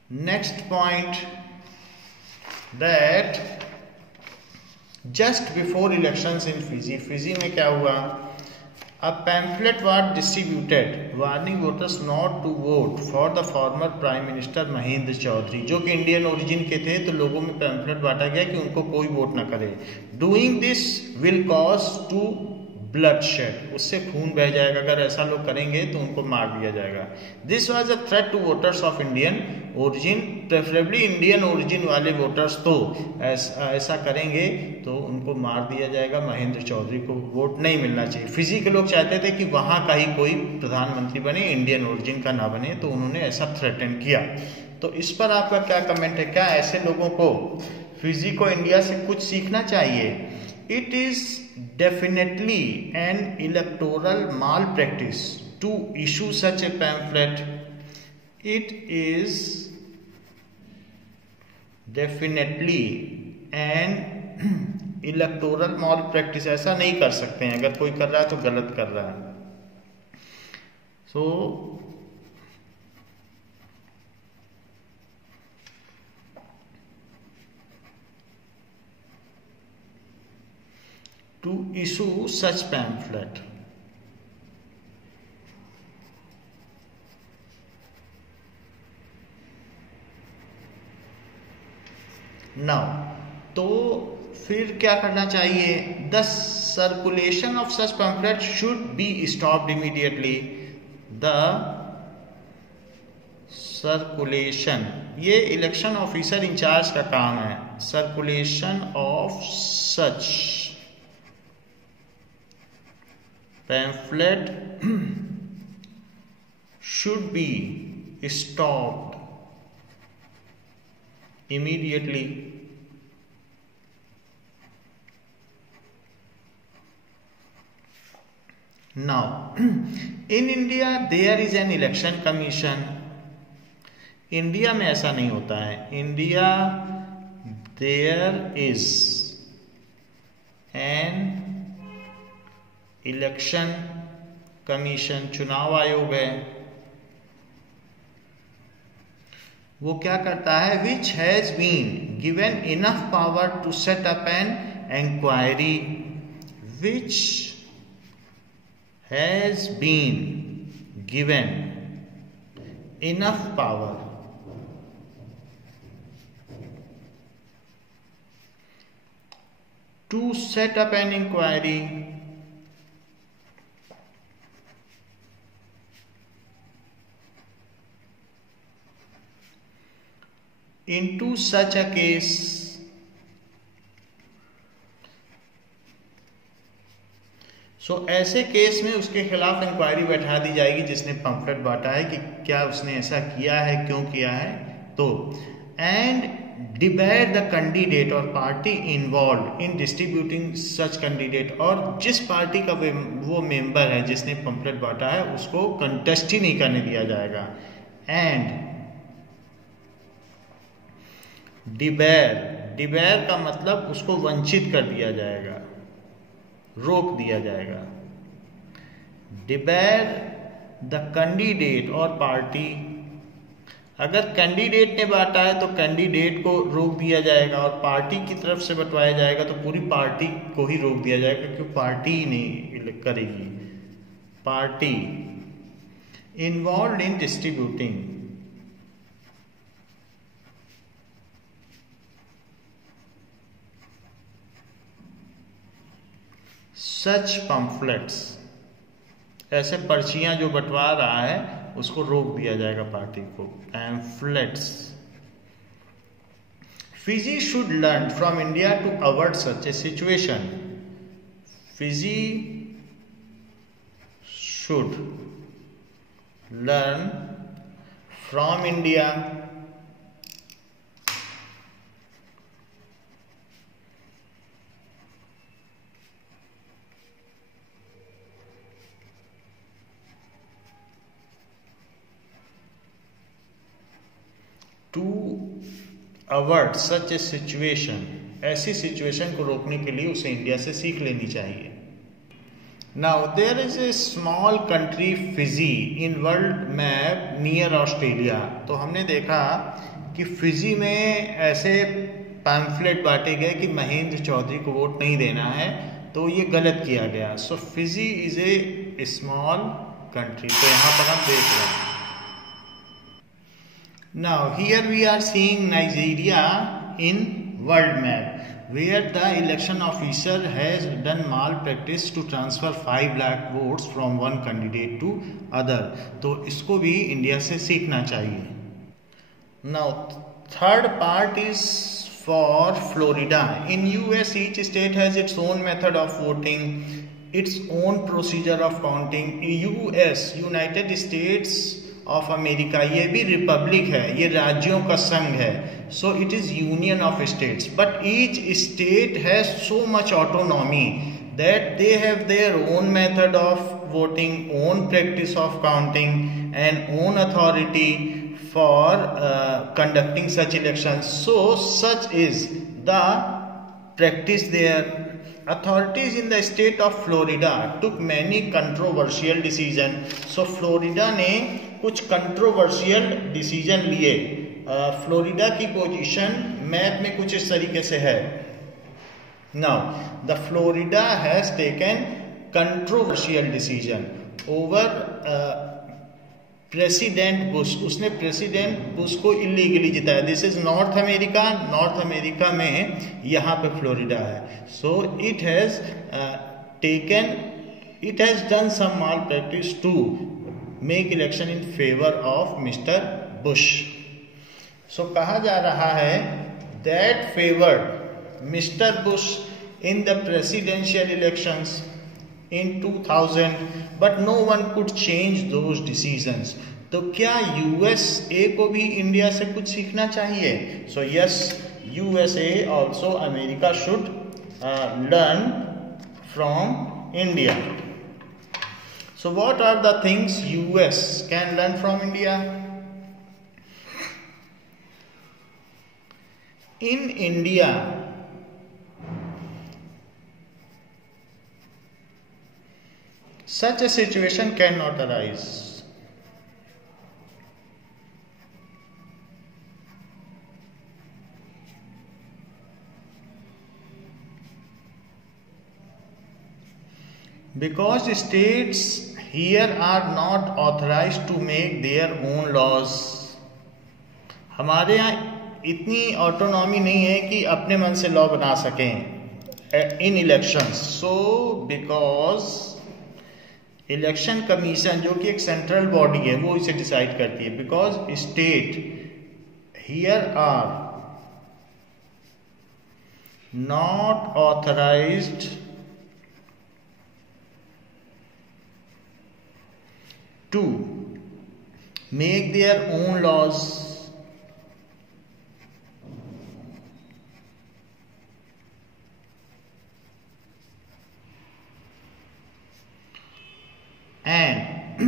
Next point, that just before elections in Fiji में क्या हुआ? A pamphlet was distributed warning voters not to vote for the former Prime Minister Mahendra Chaudhary, जो कि इंडियन ओरिजिन के थे, तो लोगों में पैम्फलेट बांटा गया कि उनको कोई वोट ना करे. Doing this will cause to bloodshed, उससे खून बह जाएगा, अगर ऐसा लोग करेंगे तो उनको मार दिया जाएगा. This was a threat to voters of Indian origin, preferably Indian origin वाले वोटर्स तो ऐसा करेंगे तो उनको मार दिया जाएगा. महेंद्र चौधरी को वोट नहीं मिलना चाहिए. फिजी के लोग चाहते थे कि वहाँ का ही कोई प्रधानमंत्री बने, इंडियन ओरिजिन का ना बने, तो उन्होंने ऐसा थ्रेटन किया. तो इस पर आपका क्या कमेंट है? क्या ऐसे लोगों को, फिजी को इंडिया से कुछ सीखना चाहिए? It is definitely an electoral malpractice to issue such a pamphlet. It is definitely an electoral malpractice. ऐसा नहीं कर सकते हैं, अगर कोई कर रहा है तो गलत कर रहा है. So to issue such pamphlet. Now, तो फिर क्या करना चाहिए? The circulation of such pamphlet should be stopped immediately. The circulation, ये इलेक्शन ऑफिसर इंचार्ज का काम है. Circulation of such pamphlet should be stopped immediately. Now, in India there is an election commission. India में ऐसा नहीं होता है. India there is an election commission, चुनाव आयोग है. वो क्या करता है? Which has been given enough power to set up an inquiry. Which has been given enough power to set up an inquiry into such a case. So ऐसे case में उसके खिलाफ इंक्वायरी बैठा दी जाएगी जिसने पंफलेट बांटा है कि क्या उसने ऐसा किया है, क्यों किया है. तो एंड डिबेट द कैंडिडेट और party involve in distributing such candidate, और जिस पार्टी का वो मेंबर है जिसने पंफलेट बांटा है उसको कंटेस्ट ही नहीं करने दिया जाएगा. एंड डिबेर का मतलब उसको वंचित कर दिया जाएगा, रोक दिया जाएगा. डिबेर द कैंडिडेट और पार्टी, अगर कैंडिडेट ने बांटा है तो कैंडिडेट को रोक दिया जाएगा, और पार्टी की तरफ से बंटवाया जाएगा तो पूरी पार्टी को ही रोक दिया जाएगा, क्योंकि पार्टी ही नहीं करेगी. Party involve in distributing such pamphlets, ऐसे पर्चियां जो बंटवा रहा है उसको रोक दिया जाएगा पार्टी को. Pamphlets. Fiji should learn from India to avoid such a situation. Fiji should learn from India to avoid such a situation. ऐसी सिचुएशन को रोकने के लिए उसे इंडिया से सीख लेनी चाहिए. Now there is a small country Fiji in world map near Australia. तो हमने देखा कि फिजी में ऐसे पैम्फलेट बांटे गए कि महेंद्र चौधरी को वोट नहीं देना है, तो ये गलत किया गया। So Fiji is a small country, तो यहाँ पर हम देख रहे हैं। Now here we are seeing Nigeria in world map, where the election officer has done malpractice to transfer 5 lakh votes from one candidate to other। तो इसको भी इंडिया से सीखना चाहिए। Now third part is for Florida। In US each state has its own method of voting, its own procedure of counting। US United States of America ये भी Republic है, ये राज्यों का संघ है। So it is union of states, but each state has so much autonomy that they have their own method of voting, own practice of counting and own authority for conducting such election. So such is the practice there। Authorities in the state of Florida took many controversial decision। So Florida ने कुछ controversial decision लिए। Florida की position map में कुछ इस तरीके से है। Now the Florida has taken controversial decision over president Bush. उसने प्रेसिडेंट बुश को इलीगली जिताया। This is North America, North America में यहाँ पे फ्लोरिडा है। So it has taken, it has done some malpractice to make election in favour of mister Bush. So कहा जा रहा है that favoured mister Bush in the presidential elections in 2000, but no one could change those decisions। तो क्या USA को भी India से कुछ सीखना चाहिए? So yes, USA also America should learn from India। So what are the things US can learn from India? In India such a situation cannot arise। Because states here are not authorized to make their own laws। हमारे यहाँ इतनी autonomy नहीं है कि अपने मन से law बना सकें in elections. So because election commission जो कि एक सेंट्रल बॉडी है वो इसे डिसाइड करती है। Because state here are not authorised to make their own laws and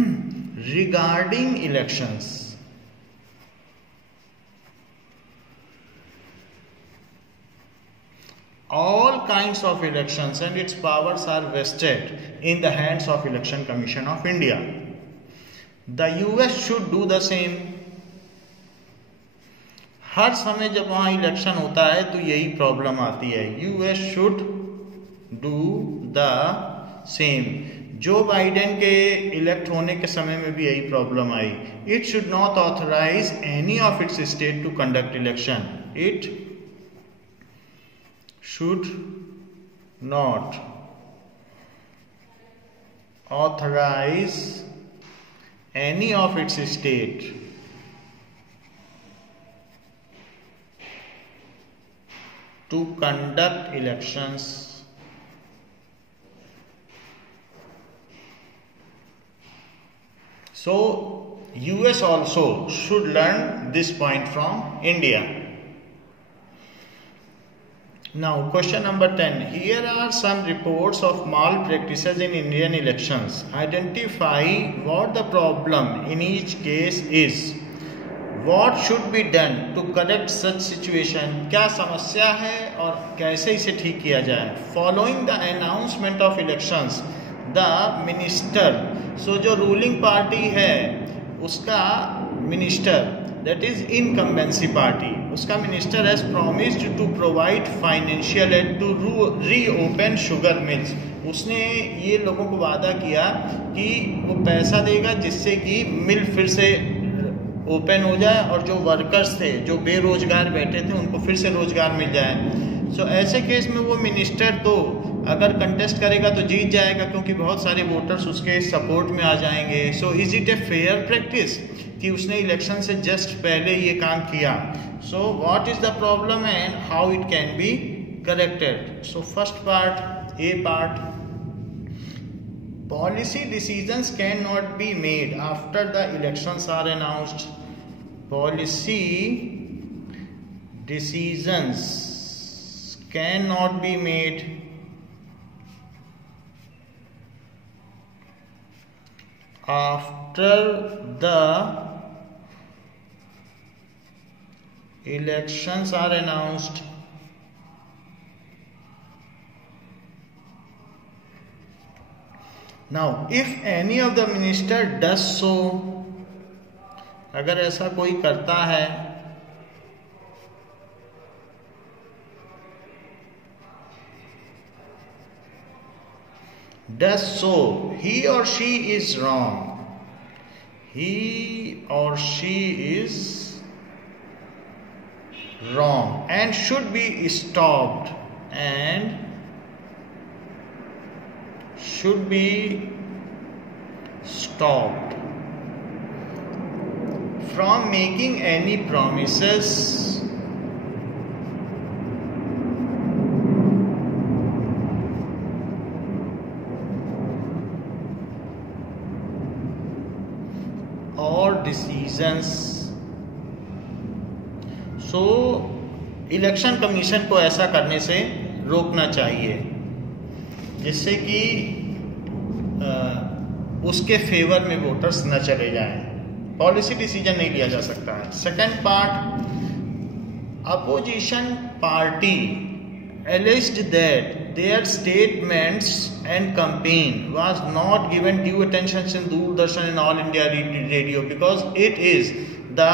regarding elections all kinds of elections and its powers are vested in the hands of Election Commission of India। The US should do the same। हर समय जब वहाँ election होता है तो यही problem आती है। US should do the same। Joe Biden के इलेक्ट होने के समय में भी यही प्रॉब्लम आई। It should not authorise any of its state to conduct election. It should not authorise any of its state to conduct elections So US also should learn this point from India। Now question number 10, here are some reports of malpractices in Indian elections। Identify what the problem in each case is। What should be done to correct such situation। क्या समस्या है और कैसे इसे ठीक किया जाए। Following the announcement of elections the minister, so जो रूलिंग पार्टी है उसका minister that is incumbency party. उसका minister has promised to provide financial aid to reopen sugar mills. उसने ये लोगों को वादा किया कि वो पैसा देगा जिससे कि मिल फिर से ओपन हो जाए और जो वर्कर्स थे, जो बेरोजगार बैठे थे, उनको फिर से रोजगार मिल जाए। सो ऐसे केस में वो मिनिस्टर तो अगर कंटेस्ट करेगा तो जीत जाएगा, क्योंकि बहुत सारे वोटर्स उसके सपोर्ट में आ जाएंगे। So is it a fair practice कि उसने इलेक्शन से जस्ट पहले ये काम किया? सो what is the problem and how it can be corrected? So first part, A part, policy decisions cannot be made after the elections are announced. Policy decisions cannot be made after the elections are announced. Now, if any of the minister does so, अगर ऐसा कोई करता है, does so, he or she is wrong. He or she is wrong and should be stopped and should be stopped from making any promises or decisions. So election commission को ऐसा करने से रोकना चाहिए जिससे कि उसके फेवर में वोटर्स न चले जाएं। पॉलिसी डिसीजन नहीं लिया जा सकता है। Second part, opposition party alleged that their statements and campaign was not given due attention in Doordarshan and All India Radio because it is the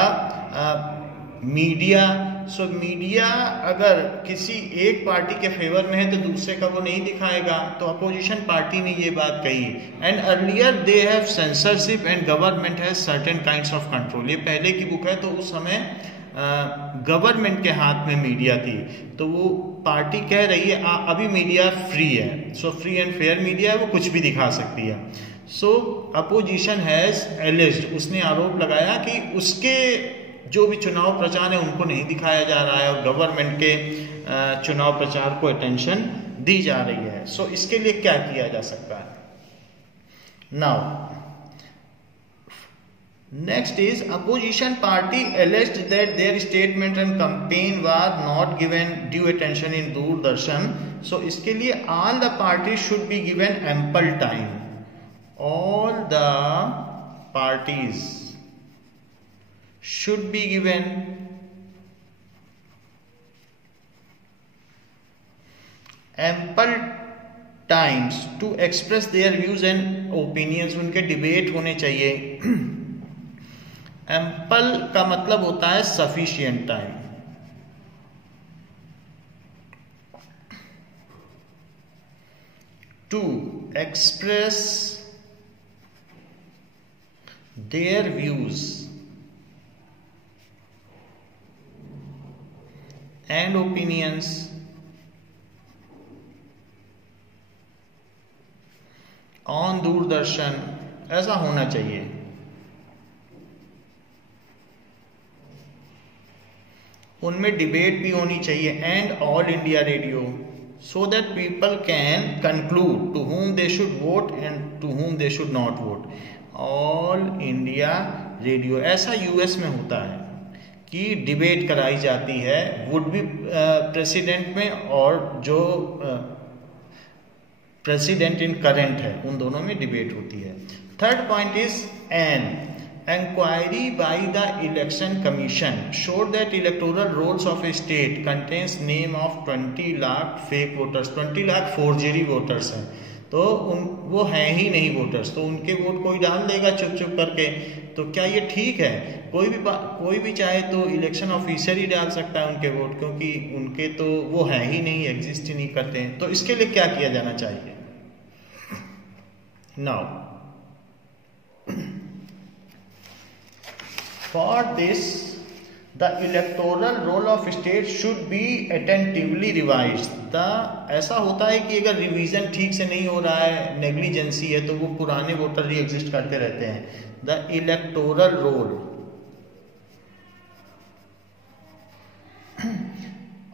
media. So media अगर किसी एक पार्टी के favour में है तो दूसरे का वो नहीं दिखाएगा, तो अपोजिशन पार्टी ने ये बात कही। And earlier they have censorship and government has certain kinds of control. ये पहले की बुक है, तो उस समय गवर्नमेंट के हाथ में मीडिया थी, तो वो पार्टी कह रही है अभी मीडिया फ्री है। So free and fair media है, वो कुछ भी दिखा सकती है। सो अपोजिशन हैज एलिज्ड, उसने आरोप लगाया कि उसके जो भी चुनाव प्रचार है उनको नहीं दिखाया जा रहा है और गवर्नमेंट के चुनाव प्रचार को अटेंशन दी जा रही है। सो इसके लिए क्या किया जा सकता है? Now next is opposition party alleged that their statement and campaign were not given due attention in Doordarshan. So इसके लिए all the parties should be given ample time. All the parties should be given ample times to express their views and opinions. उनके debate होने चाहिए। ample का मतलब होता है sufficient time। to express their views and opinions on Doordarshan, ऐसा होना चाहिए। उनमें डिबेट भी होनी चाहिए and all India radio, so that people can conclude to whom they should vote and to whom they should not vote. All India radio, ऐसा US में होता है कि डिबेट कराई जाती है वुड बी प्रेसिडेंट में और जो प्रेसिडेंट इन करंट है उन दोनों में डिबेट होती है। Third point is an enquiry by the election commission showed that electoral rolls of a state contains name of 20 lakh fake voters, 20 lakh forgery voters हैं। तो वो हैं ही नहीं वोटर्स, तो उनके वोट कोई डाल देगा चुप चुप करके। तो क्या ये ठीक है? कोई भी चाहे तो इलेक्शन ऑफिसर ही डाल सकता है उनके वोट, क्योंकि उनके तो वो हैं ही नहीं, एग्जिस्ट ही नहीं करते हैं। तो इसके लिए क्या किया जाना चाहिए? Now for this the electoral roll of state should be attentively revised। ऐसा होता है कि अगर रिवीजन ठीक से नहीं हो रहा है, नेग्लिजेंसी है, तो वो पुराने वोटर ही एग्जिस्ट करते रहते हैं। The electoral roll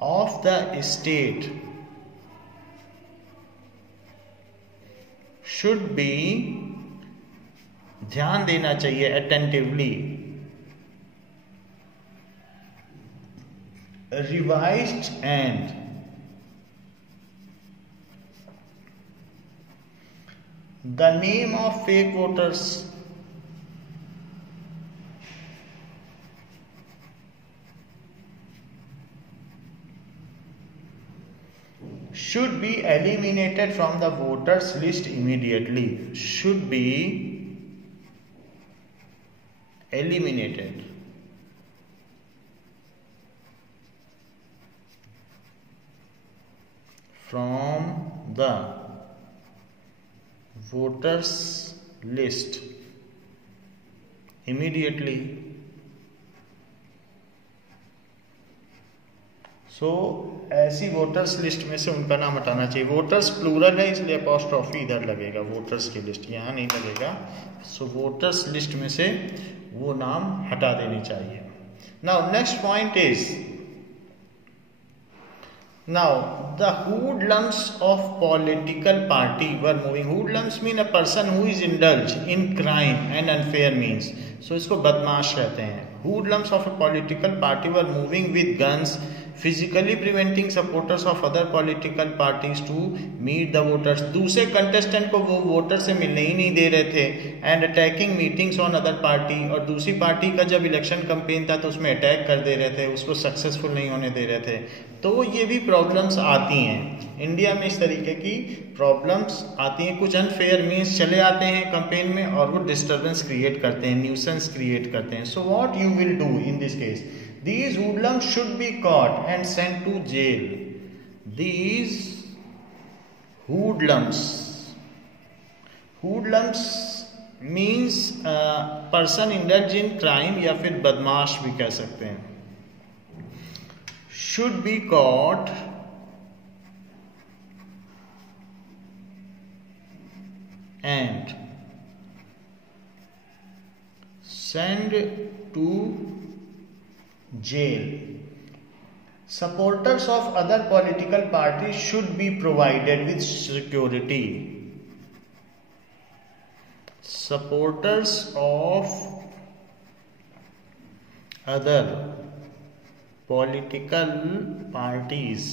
of the state should be, ध्यान देना चाहिए, attentively revised and the name of fake voters should be eliminated from the voters list immediately, should be eliminated from the voters list immediately। सो ऐसी voters list में से उनका नाम हटाना चाहिए। वोटर्स प्लूरल है इसलिए अपॉस्ट्रोफी इधर लगेगा, वोटर्स की लिस्ट यहाँ नहीं लगेगा। सो वोटर्स लिस्ट में से वो नाम हटा देनी चाहिए। Now next point is, now the hoodlums of political party were moving, hoodlums mean a person who is indulged in crime and unfair means, so इसको बदमाश कहते हैं। hoodlums of a political party were moving with guns, physically preventing supporters of other political parties to meet the voters, दूसरे contestant को वो voter से मिलने ही नहीं दे रहे थे। And attacking meetings on other party, और दूसरी पार्टी का जब इलेक्शन कैंपेन था तो उसमें अटैक कर दे रहे थे, उसको सक्सेसफुल नहीं होने दे रहे थे। तो ये भी प्रॉब्लम्स आती हैं इंडिया में, इस तरीके की प्रॉब्लम्स आती हैं। कुछ अनफेयर मीन्स चले आते हैं कैंपेन में और वो डिस्टर्बेंस क्रिएट करते हैं, न्यूसेंस क्रिएट करते हैं। So what you will do in this case, these hoodlums should be caught and sent to jail। these hoodlums means person indulged in crime या फिर बदमाश भी कह सकते हैं। should be caught and sent to jail। supporters of other political parties should be provided with security। supporters of other political parties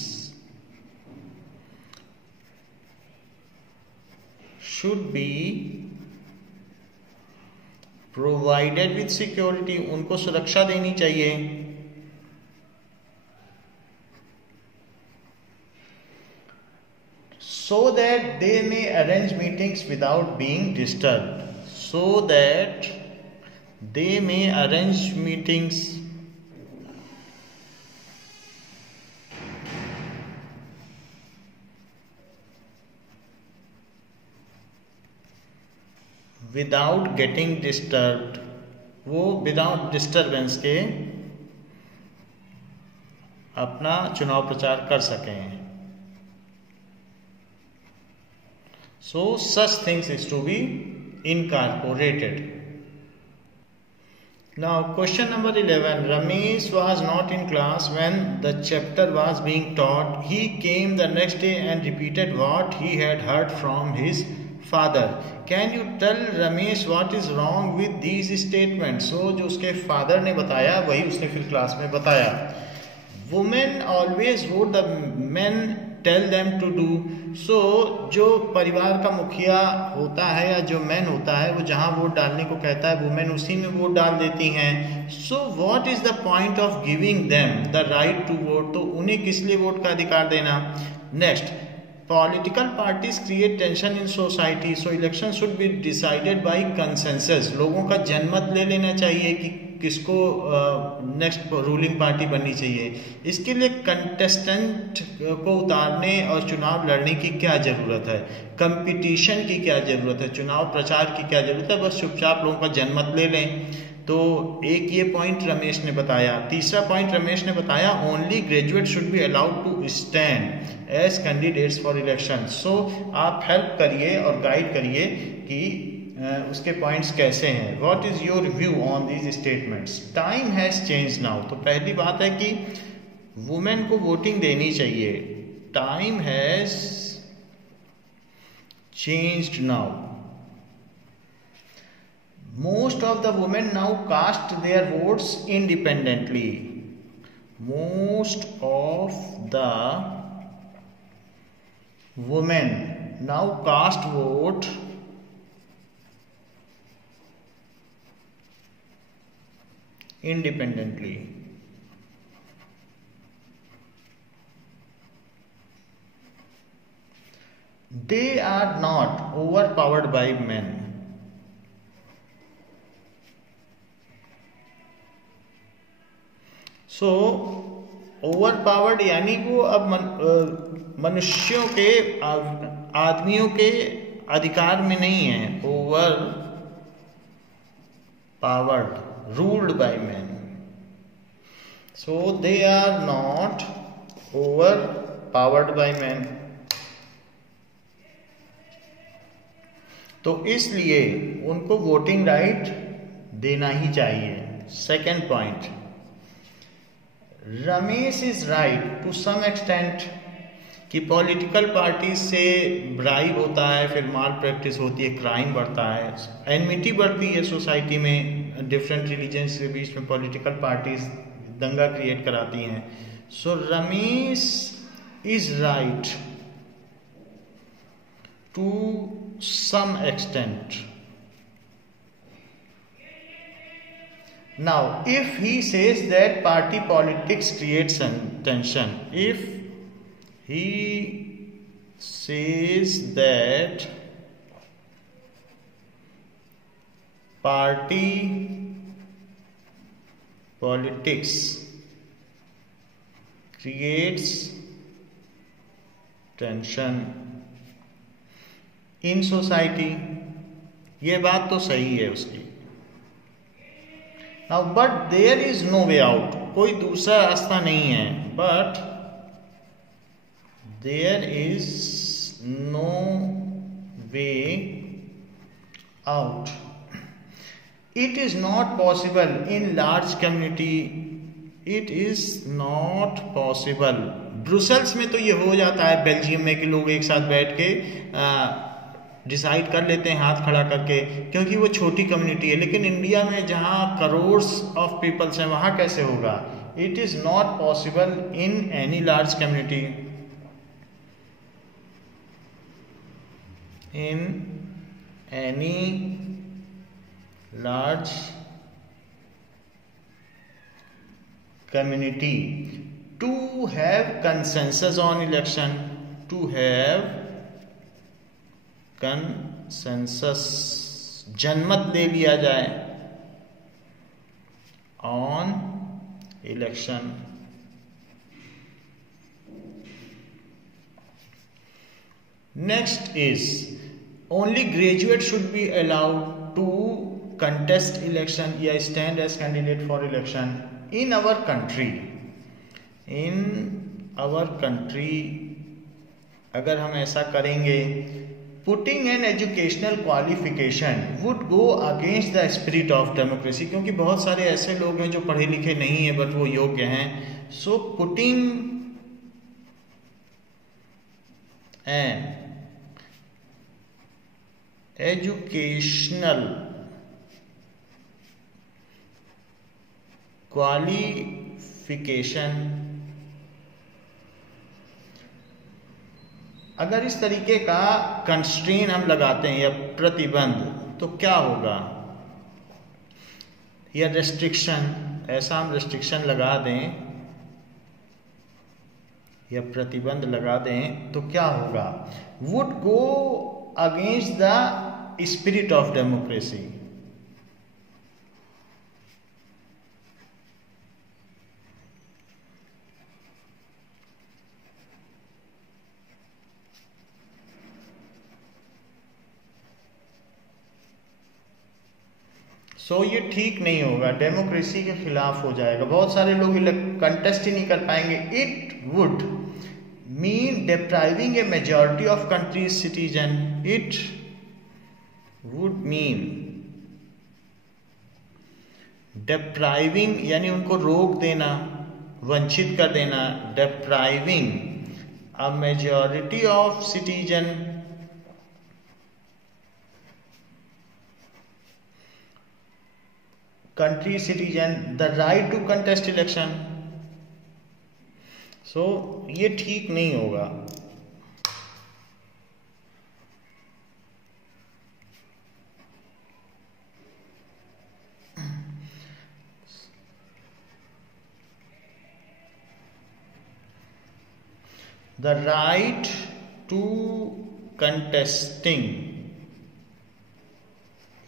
should be provided with security, उनको सुरक्षा देनी चाहिए। so that they may arrange meetings without being disturbed, so that they may arrange meetings without getting disturbed, वो without disturbance के अपना चुनाव प्रचार कर सकें। So such things is to be incorporated। Now question number 11, Ramesh was not in class when the chapter was being taught। He came the next day and repeated what he had heard from his father। Can you tell Ramesh what is wrong with these statements? So जो उसके father ने बताया वही उसने फिर class में बताया। Women always what the men tell them to do। so जो परिवार का मुखिया होता है या जो मैन होता है वो जहाँ वोट डालने को कहता है वुमेन उसी में वोट डाल देती हैं। So what is the point of giving them the right to vote, तो उन्हें किस लिए वोट का अधिकार देना। Next, political parties create tension in society, so election should be decided by consensus. लोगों का जनमत ले लेना चाहिए कि किसको नेक्स्ट रूलिंग पार्टी बननी चाहिए। इसके लिए कंटेस्टेंट को उतारने और चुनाव लड़ने की क्या ज़रूरत है, कंपटीशन की क्या ज़रूरत है, चुनाव प्रचार की क्या ज़रूरत है, बस चुपचाप लोगों का जनमत ले लें। तो एक ये पॉइंट रमेश ने बताया। तीसरा पॉइंट रमेश ने बताया, only graduate should be allowed to stand as candidates for election. So आप हेल्प करिए और गाइड करिए कि उसके पॉइंट्स कैसे हैं। What is your view on these statements. Time has change now. तो पहली बात है कि वुमेन को वोटिंग देनी चाहिए। Time has changed now. Most of the women now cast their votes independently. Most of the women now cast vote independently. They are not overpowered by men. So over powered यानी वो अब मनुष्यों के आदमियों के अधिकार में नहीं है। Overpowered ruled by man, so they are not overpowered by man. तो इसलिए उनको वोटिंग राइट देना ही चाहिए। Second point, Ramesh is right to some extent कि पॉलिटिकल पार्टी से ब्राइब होता है, फिर माल प्रैक्टिस होती है, क्राइम बढ़ता है, एनमिटी बढ़ती है सोसाइटी में, डिफरेंट रिलीजन्स के बीच में पॉलिटिकल पार्टीज दंगा क्रिएट कराती हैं। So Ramesh is right to some extent. Now, if he says that party politics creates tension, if he says that party politics creates tension in society, ये बात तो सही है उसकी। Now, but there is no way out. कोई दूसरा रास्ता नहीं है। But there is no way out. It is not possible in large community. It is not possible. Brussels में तो ये हो जाता है, बेल्जियम में कि लोग एक साथ बैठ के डिसाइड कर लेते हैं हाथ खड़ा करके, क्योंकि वो छोटी कम्युनिटी है। लेकिन इंडिया में जहाँ करोड़ ऑफ पीपल्स हैं वहाँ कैसे होगा। It is not possible in any large community. In any large community to have consensus on election, to have consensus, जनमत ले लिया जाए on election. Next is only graduate should be allowed to contest election या stand as candidate for election in our country. In our country अगर हम ऐसा करेंगे, putting an educational qualification would go against the spirit of democracy, क्योंकि बहुत सारे ऐसे लोग हैं जो पढ़े लिखे नहीं है बट वो योग्य हैं। So putting an educational qualification, अगर इस तरीके का कंस्ट्रेन हम लगाते हैं या प्रतिबंध, तो क्या होगा, या रेस्ट्रिक्शन, ऐसा हम रेस्ट्रिक्शन लगा दें या प्रतिबंध लगा दें तो क्या होगा? Would go against the spirit of democracy. So ये ठीक नहीं होगा, डेमोक्रेसी के खिलाफ हो जाएगा, बहुत सारे लोग कंटेस्ट ही नहीं कर पाएंगे। It would mean depriving A majority of countries citizen. It would mean depriving यानी उनको रोक देना, वंचित कर देना। Depriving a majority of citizen country citizen the right to contest election। so ये ठीक नहीं होगा। the right to contesting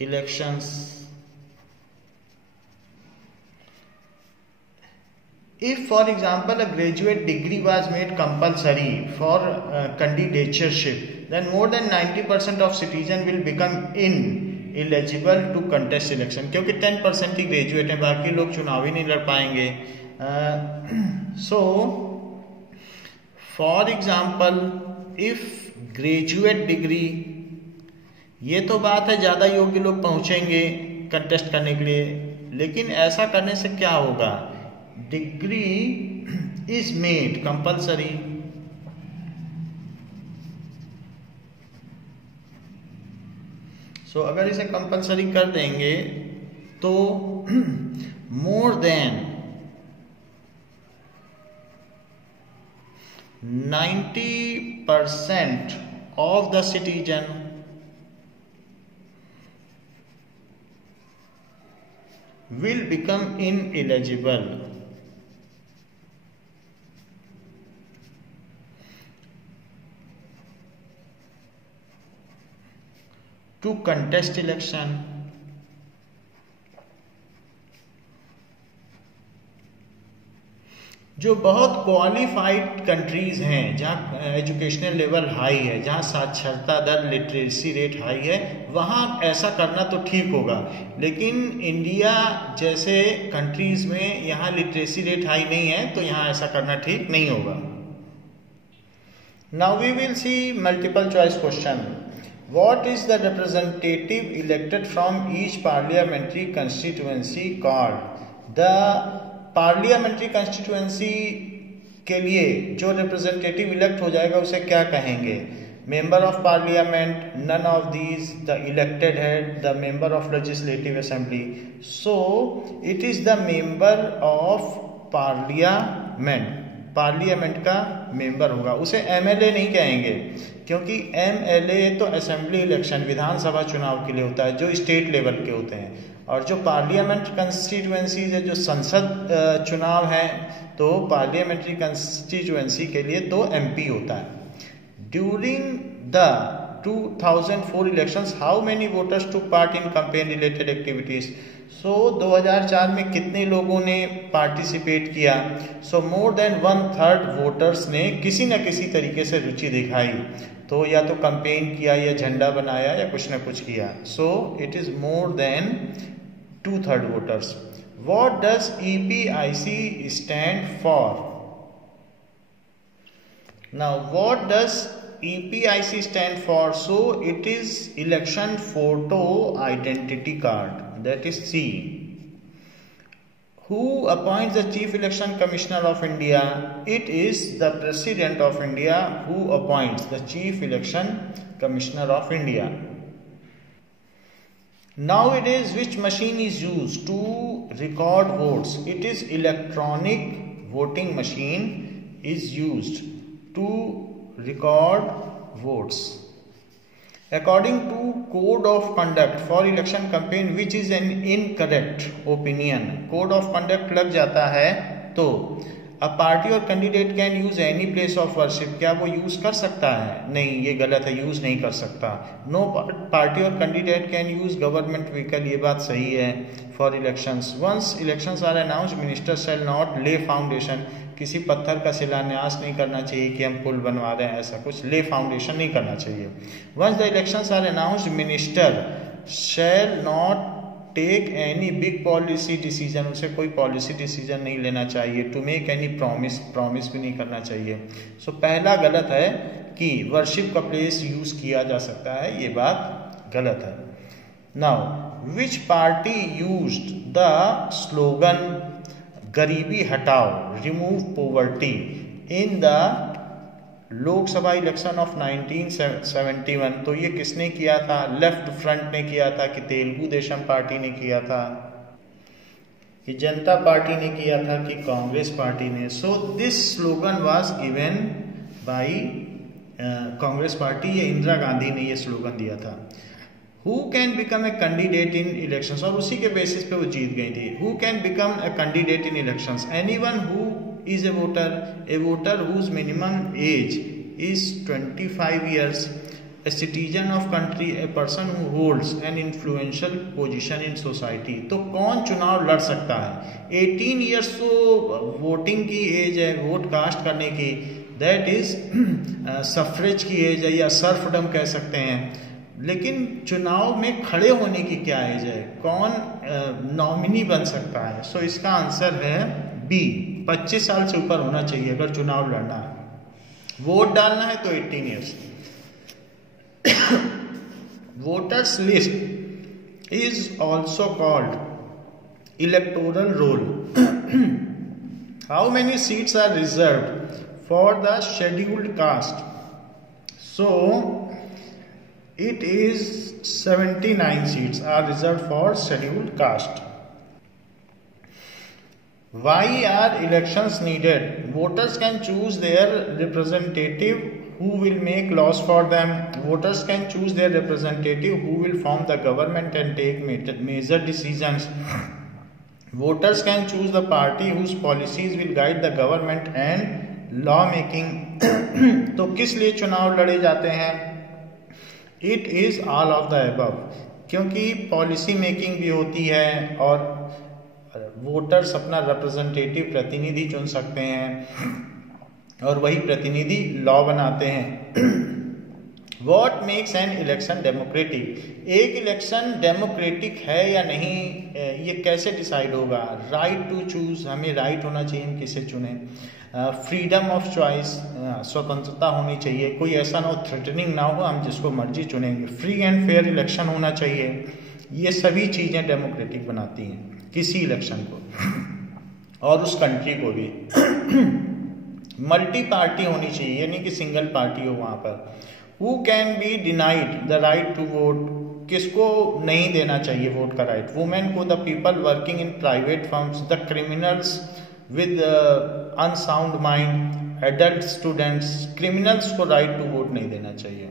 elections if, for example, a graduate degree was made compulsory for candidatureship, then more than 90% of citizens will become ineligible to contest election। क्योंकि 10% ही graduate हैं, बाकी लोग चुनाव ही नहीं लड़ पाएंगे। So, for example, if graduate degree, ये तो बात है ज़्यादा योग्य लोग पहुँचेंगे कंटेस्ट करने के लिए, लेकिन ऐसा करने से क्या होगा? Degree is made compulsory। so अगर इसे कंपलसरी कर देंगे तो more than 90% of the citizen will become ineligible to contest election। जो बहुत क्वालिफाइड कंट्रीज हैं, जहाँ एजुकेशनल लेवल हाई है, जहाँ साक्षरता दर लिटरेसी रेट हाई है, वहाँ ऐसा करना तो ठीक होगा। लेकिन इंडिया जैसे कंट्रीज में यहाँ लिटरेसी रेट हाई नहीं है, तो यहाँ ऐसा करना ठीक नहीं होगा। Now we will see multiple choice question. What is the representative elected from each parliamentary constituency called? The parliamentary constituency के लिए जो representative elect हो जाएगा उसे क्या कहेंगे? Member of Parliament, none of these, the elected head, the member of Legislative Assembly. So it is the member of Parliament। Parliament का member होगा, उसे एमएलए नहीं कहेंगे, क्योंकि एमएलए तो असेंबली इलेक्शन, विधानसभा चुनाव के लिए होता है, जो स्टेट लेवल के होते हैं। और जो पार्लियामेंट कंस्टिट्यूएंसीज है, जो संसद चुनाव है, तो पार्लियामेंट्री कंस्टिट्यूएंसी के लिए तो एमपी होता है। During the 2004 elections how many voters took part in campaign related activities? So 2004 में कितने लोगों ने पार्टिसिपेट किया? सो मोर देन 1/3 वोटर्स ने किसी न किसी तरीके से रुचि दिखाई, तो या तो कैंपेन किया या झंडा बनाया या कुछ न कुछ किया। सो it is more than 2/3 voters. What does EPIC stand for? Now what does EPIC stand for? So it is election photo identity card, that is C. Who appoints the Chief Election Commissioner of India? It is the President of India who appoints the Chief Election Commissioner of India. Nowadays, which machine is used to record votes? It is electronic voting machine is used to record votes. According to code of conduct for election campaign, which is an incorrect opinion? code of conduct लग जाता है तो a party और candidate can use any place of worship, क्या वो use कर सकता है? नहीं, ये गलत है, यूज नहीं कर सकता। नो पार्टी और candidate can use government vehicle, ये बात सही है for elections. Once elections are announced minister shall not lay foundation, किसी पत्थर का शिलान्यास नहीं करना चाहिए कि हम पुल बनवा रहे हैं, ऐसा कुछ ले फाउंडेशन नहीं करना चाहिए। Once the elections are announced minister shall not take any big policy decision, उसे कोई पॉलिसी डिसीजन नहीं लेना चाहिए। टू मेक एनी प्रॉमिस भी नहीं करना चाहिए। सो पहला गलत है कि वर्शिप का प्लेस यूज किया जा सकता है, ये बात गलत है। Now which party used the slogan गरीबी हटाओ, remove poverty in the Lok Sabha election of 1971? तो ये किसने किया था? लेफ्ट फ्रंट ने किया था कि तेलुगु देशम पार्टी ने किया था कि जनता पार्टी ने किया था कि कांग्रेस पार्टी ने? So this slogan was given by Congress party, ये इंदिरा गांधी ने ये स्लोगन दिया था। Who can become a candidate in elections, और उसी के बेसिस पे वो जीत गई थी। Who can become a candidate in elections? Anyone who is a voter whose minimum age is 25 years, a citizen of country, a person who holds an influential position in society। तो कौन चुनाव लड़ सकता है? 18 years तो voting की as है, vote cast करने की, दैट इज सफरेज की एज है या सर्फडम कह सकते हैं। लेकिन चुनाव में खड़े होने की क्या एज है? कौन नॉमिनी बन सकता है? सो इसका आंसर है बी, 25 साल से ऊपर होना चाहिए अगर चुनाव लड़ना है। वोट डालना है तो 18 years. Voters list is also called electoral roll. How many seats are reserved for the scheduled caste? So it is 79 seats are reserved for scheduled caste. Why are elections needed? Voters can choose their representative who will make laws for them. Voters can choose their representative who will form the government and take major decisions. Voters can choose the party whose policies will guide the government and law making. तो किस लिए चुनाव लड़े जाते हैं? It is all of the above, क्योंकि policy making भी होती है और वोटर्स अपना रिप्रेजेंटेटिव प्रतिनिधि चुन सकते हैं और वही प्रतिनिधि लॉ बनाते हैं। What makes an election democratic? एक इलेक्शन डेमोक्रेटिक है या नहीं, ये कैसे डिसाइड होगा? राइट टू चूज, हमें राइट होना चाहिए हम किसे चुने। फ्रीडम ऑफ चॉइस, स्वतंत्रता होनी चाहिए, कोई ऐसा ना हो, थ्रेटनिंग ना हो, हम जिसको मर्जी चुनेंगे। फ्री एंड फेयर इलेक्शन होना चाहिए। ये सभी चीज़ें डेमोक्रेटिक बनाती हैं किसी इलेक्शन को और उस कंट्री को भी। मल्टी पार्टी होनी चाहिए, यानी कि सिंगल पार्टी हो वहाँ पर। Who can be denied the right to vote? किसको नहीं देना चाहिए वोट का राइट? वुमेन को, the people working in private firms, the criminals with unsound mind, adult students। Criminals को राइट टू वोट नहीं देना चाहिए।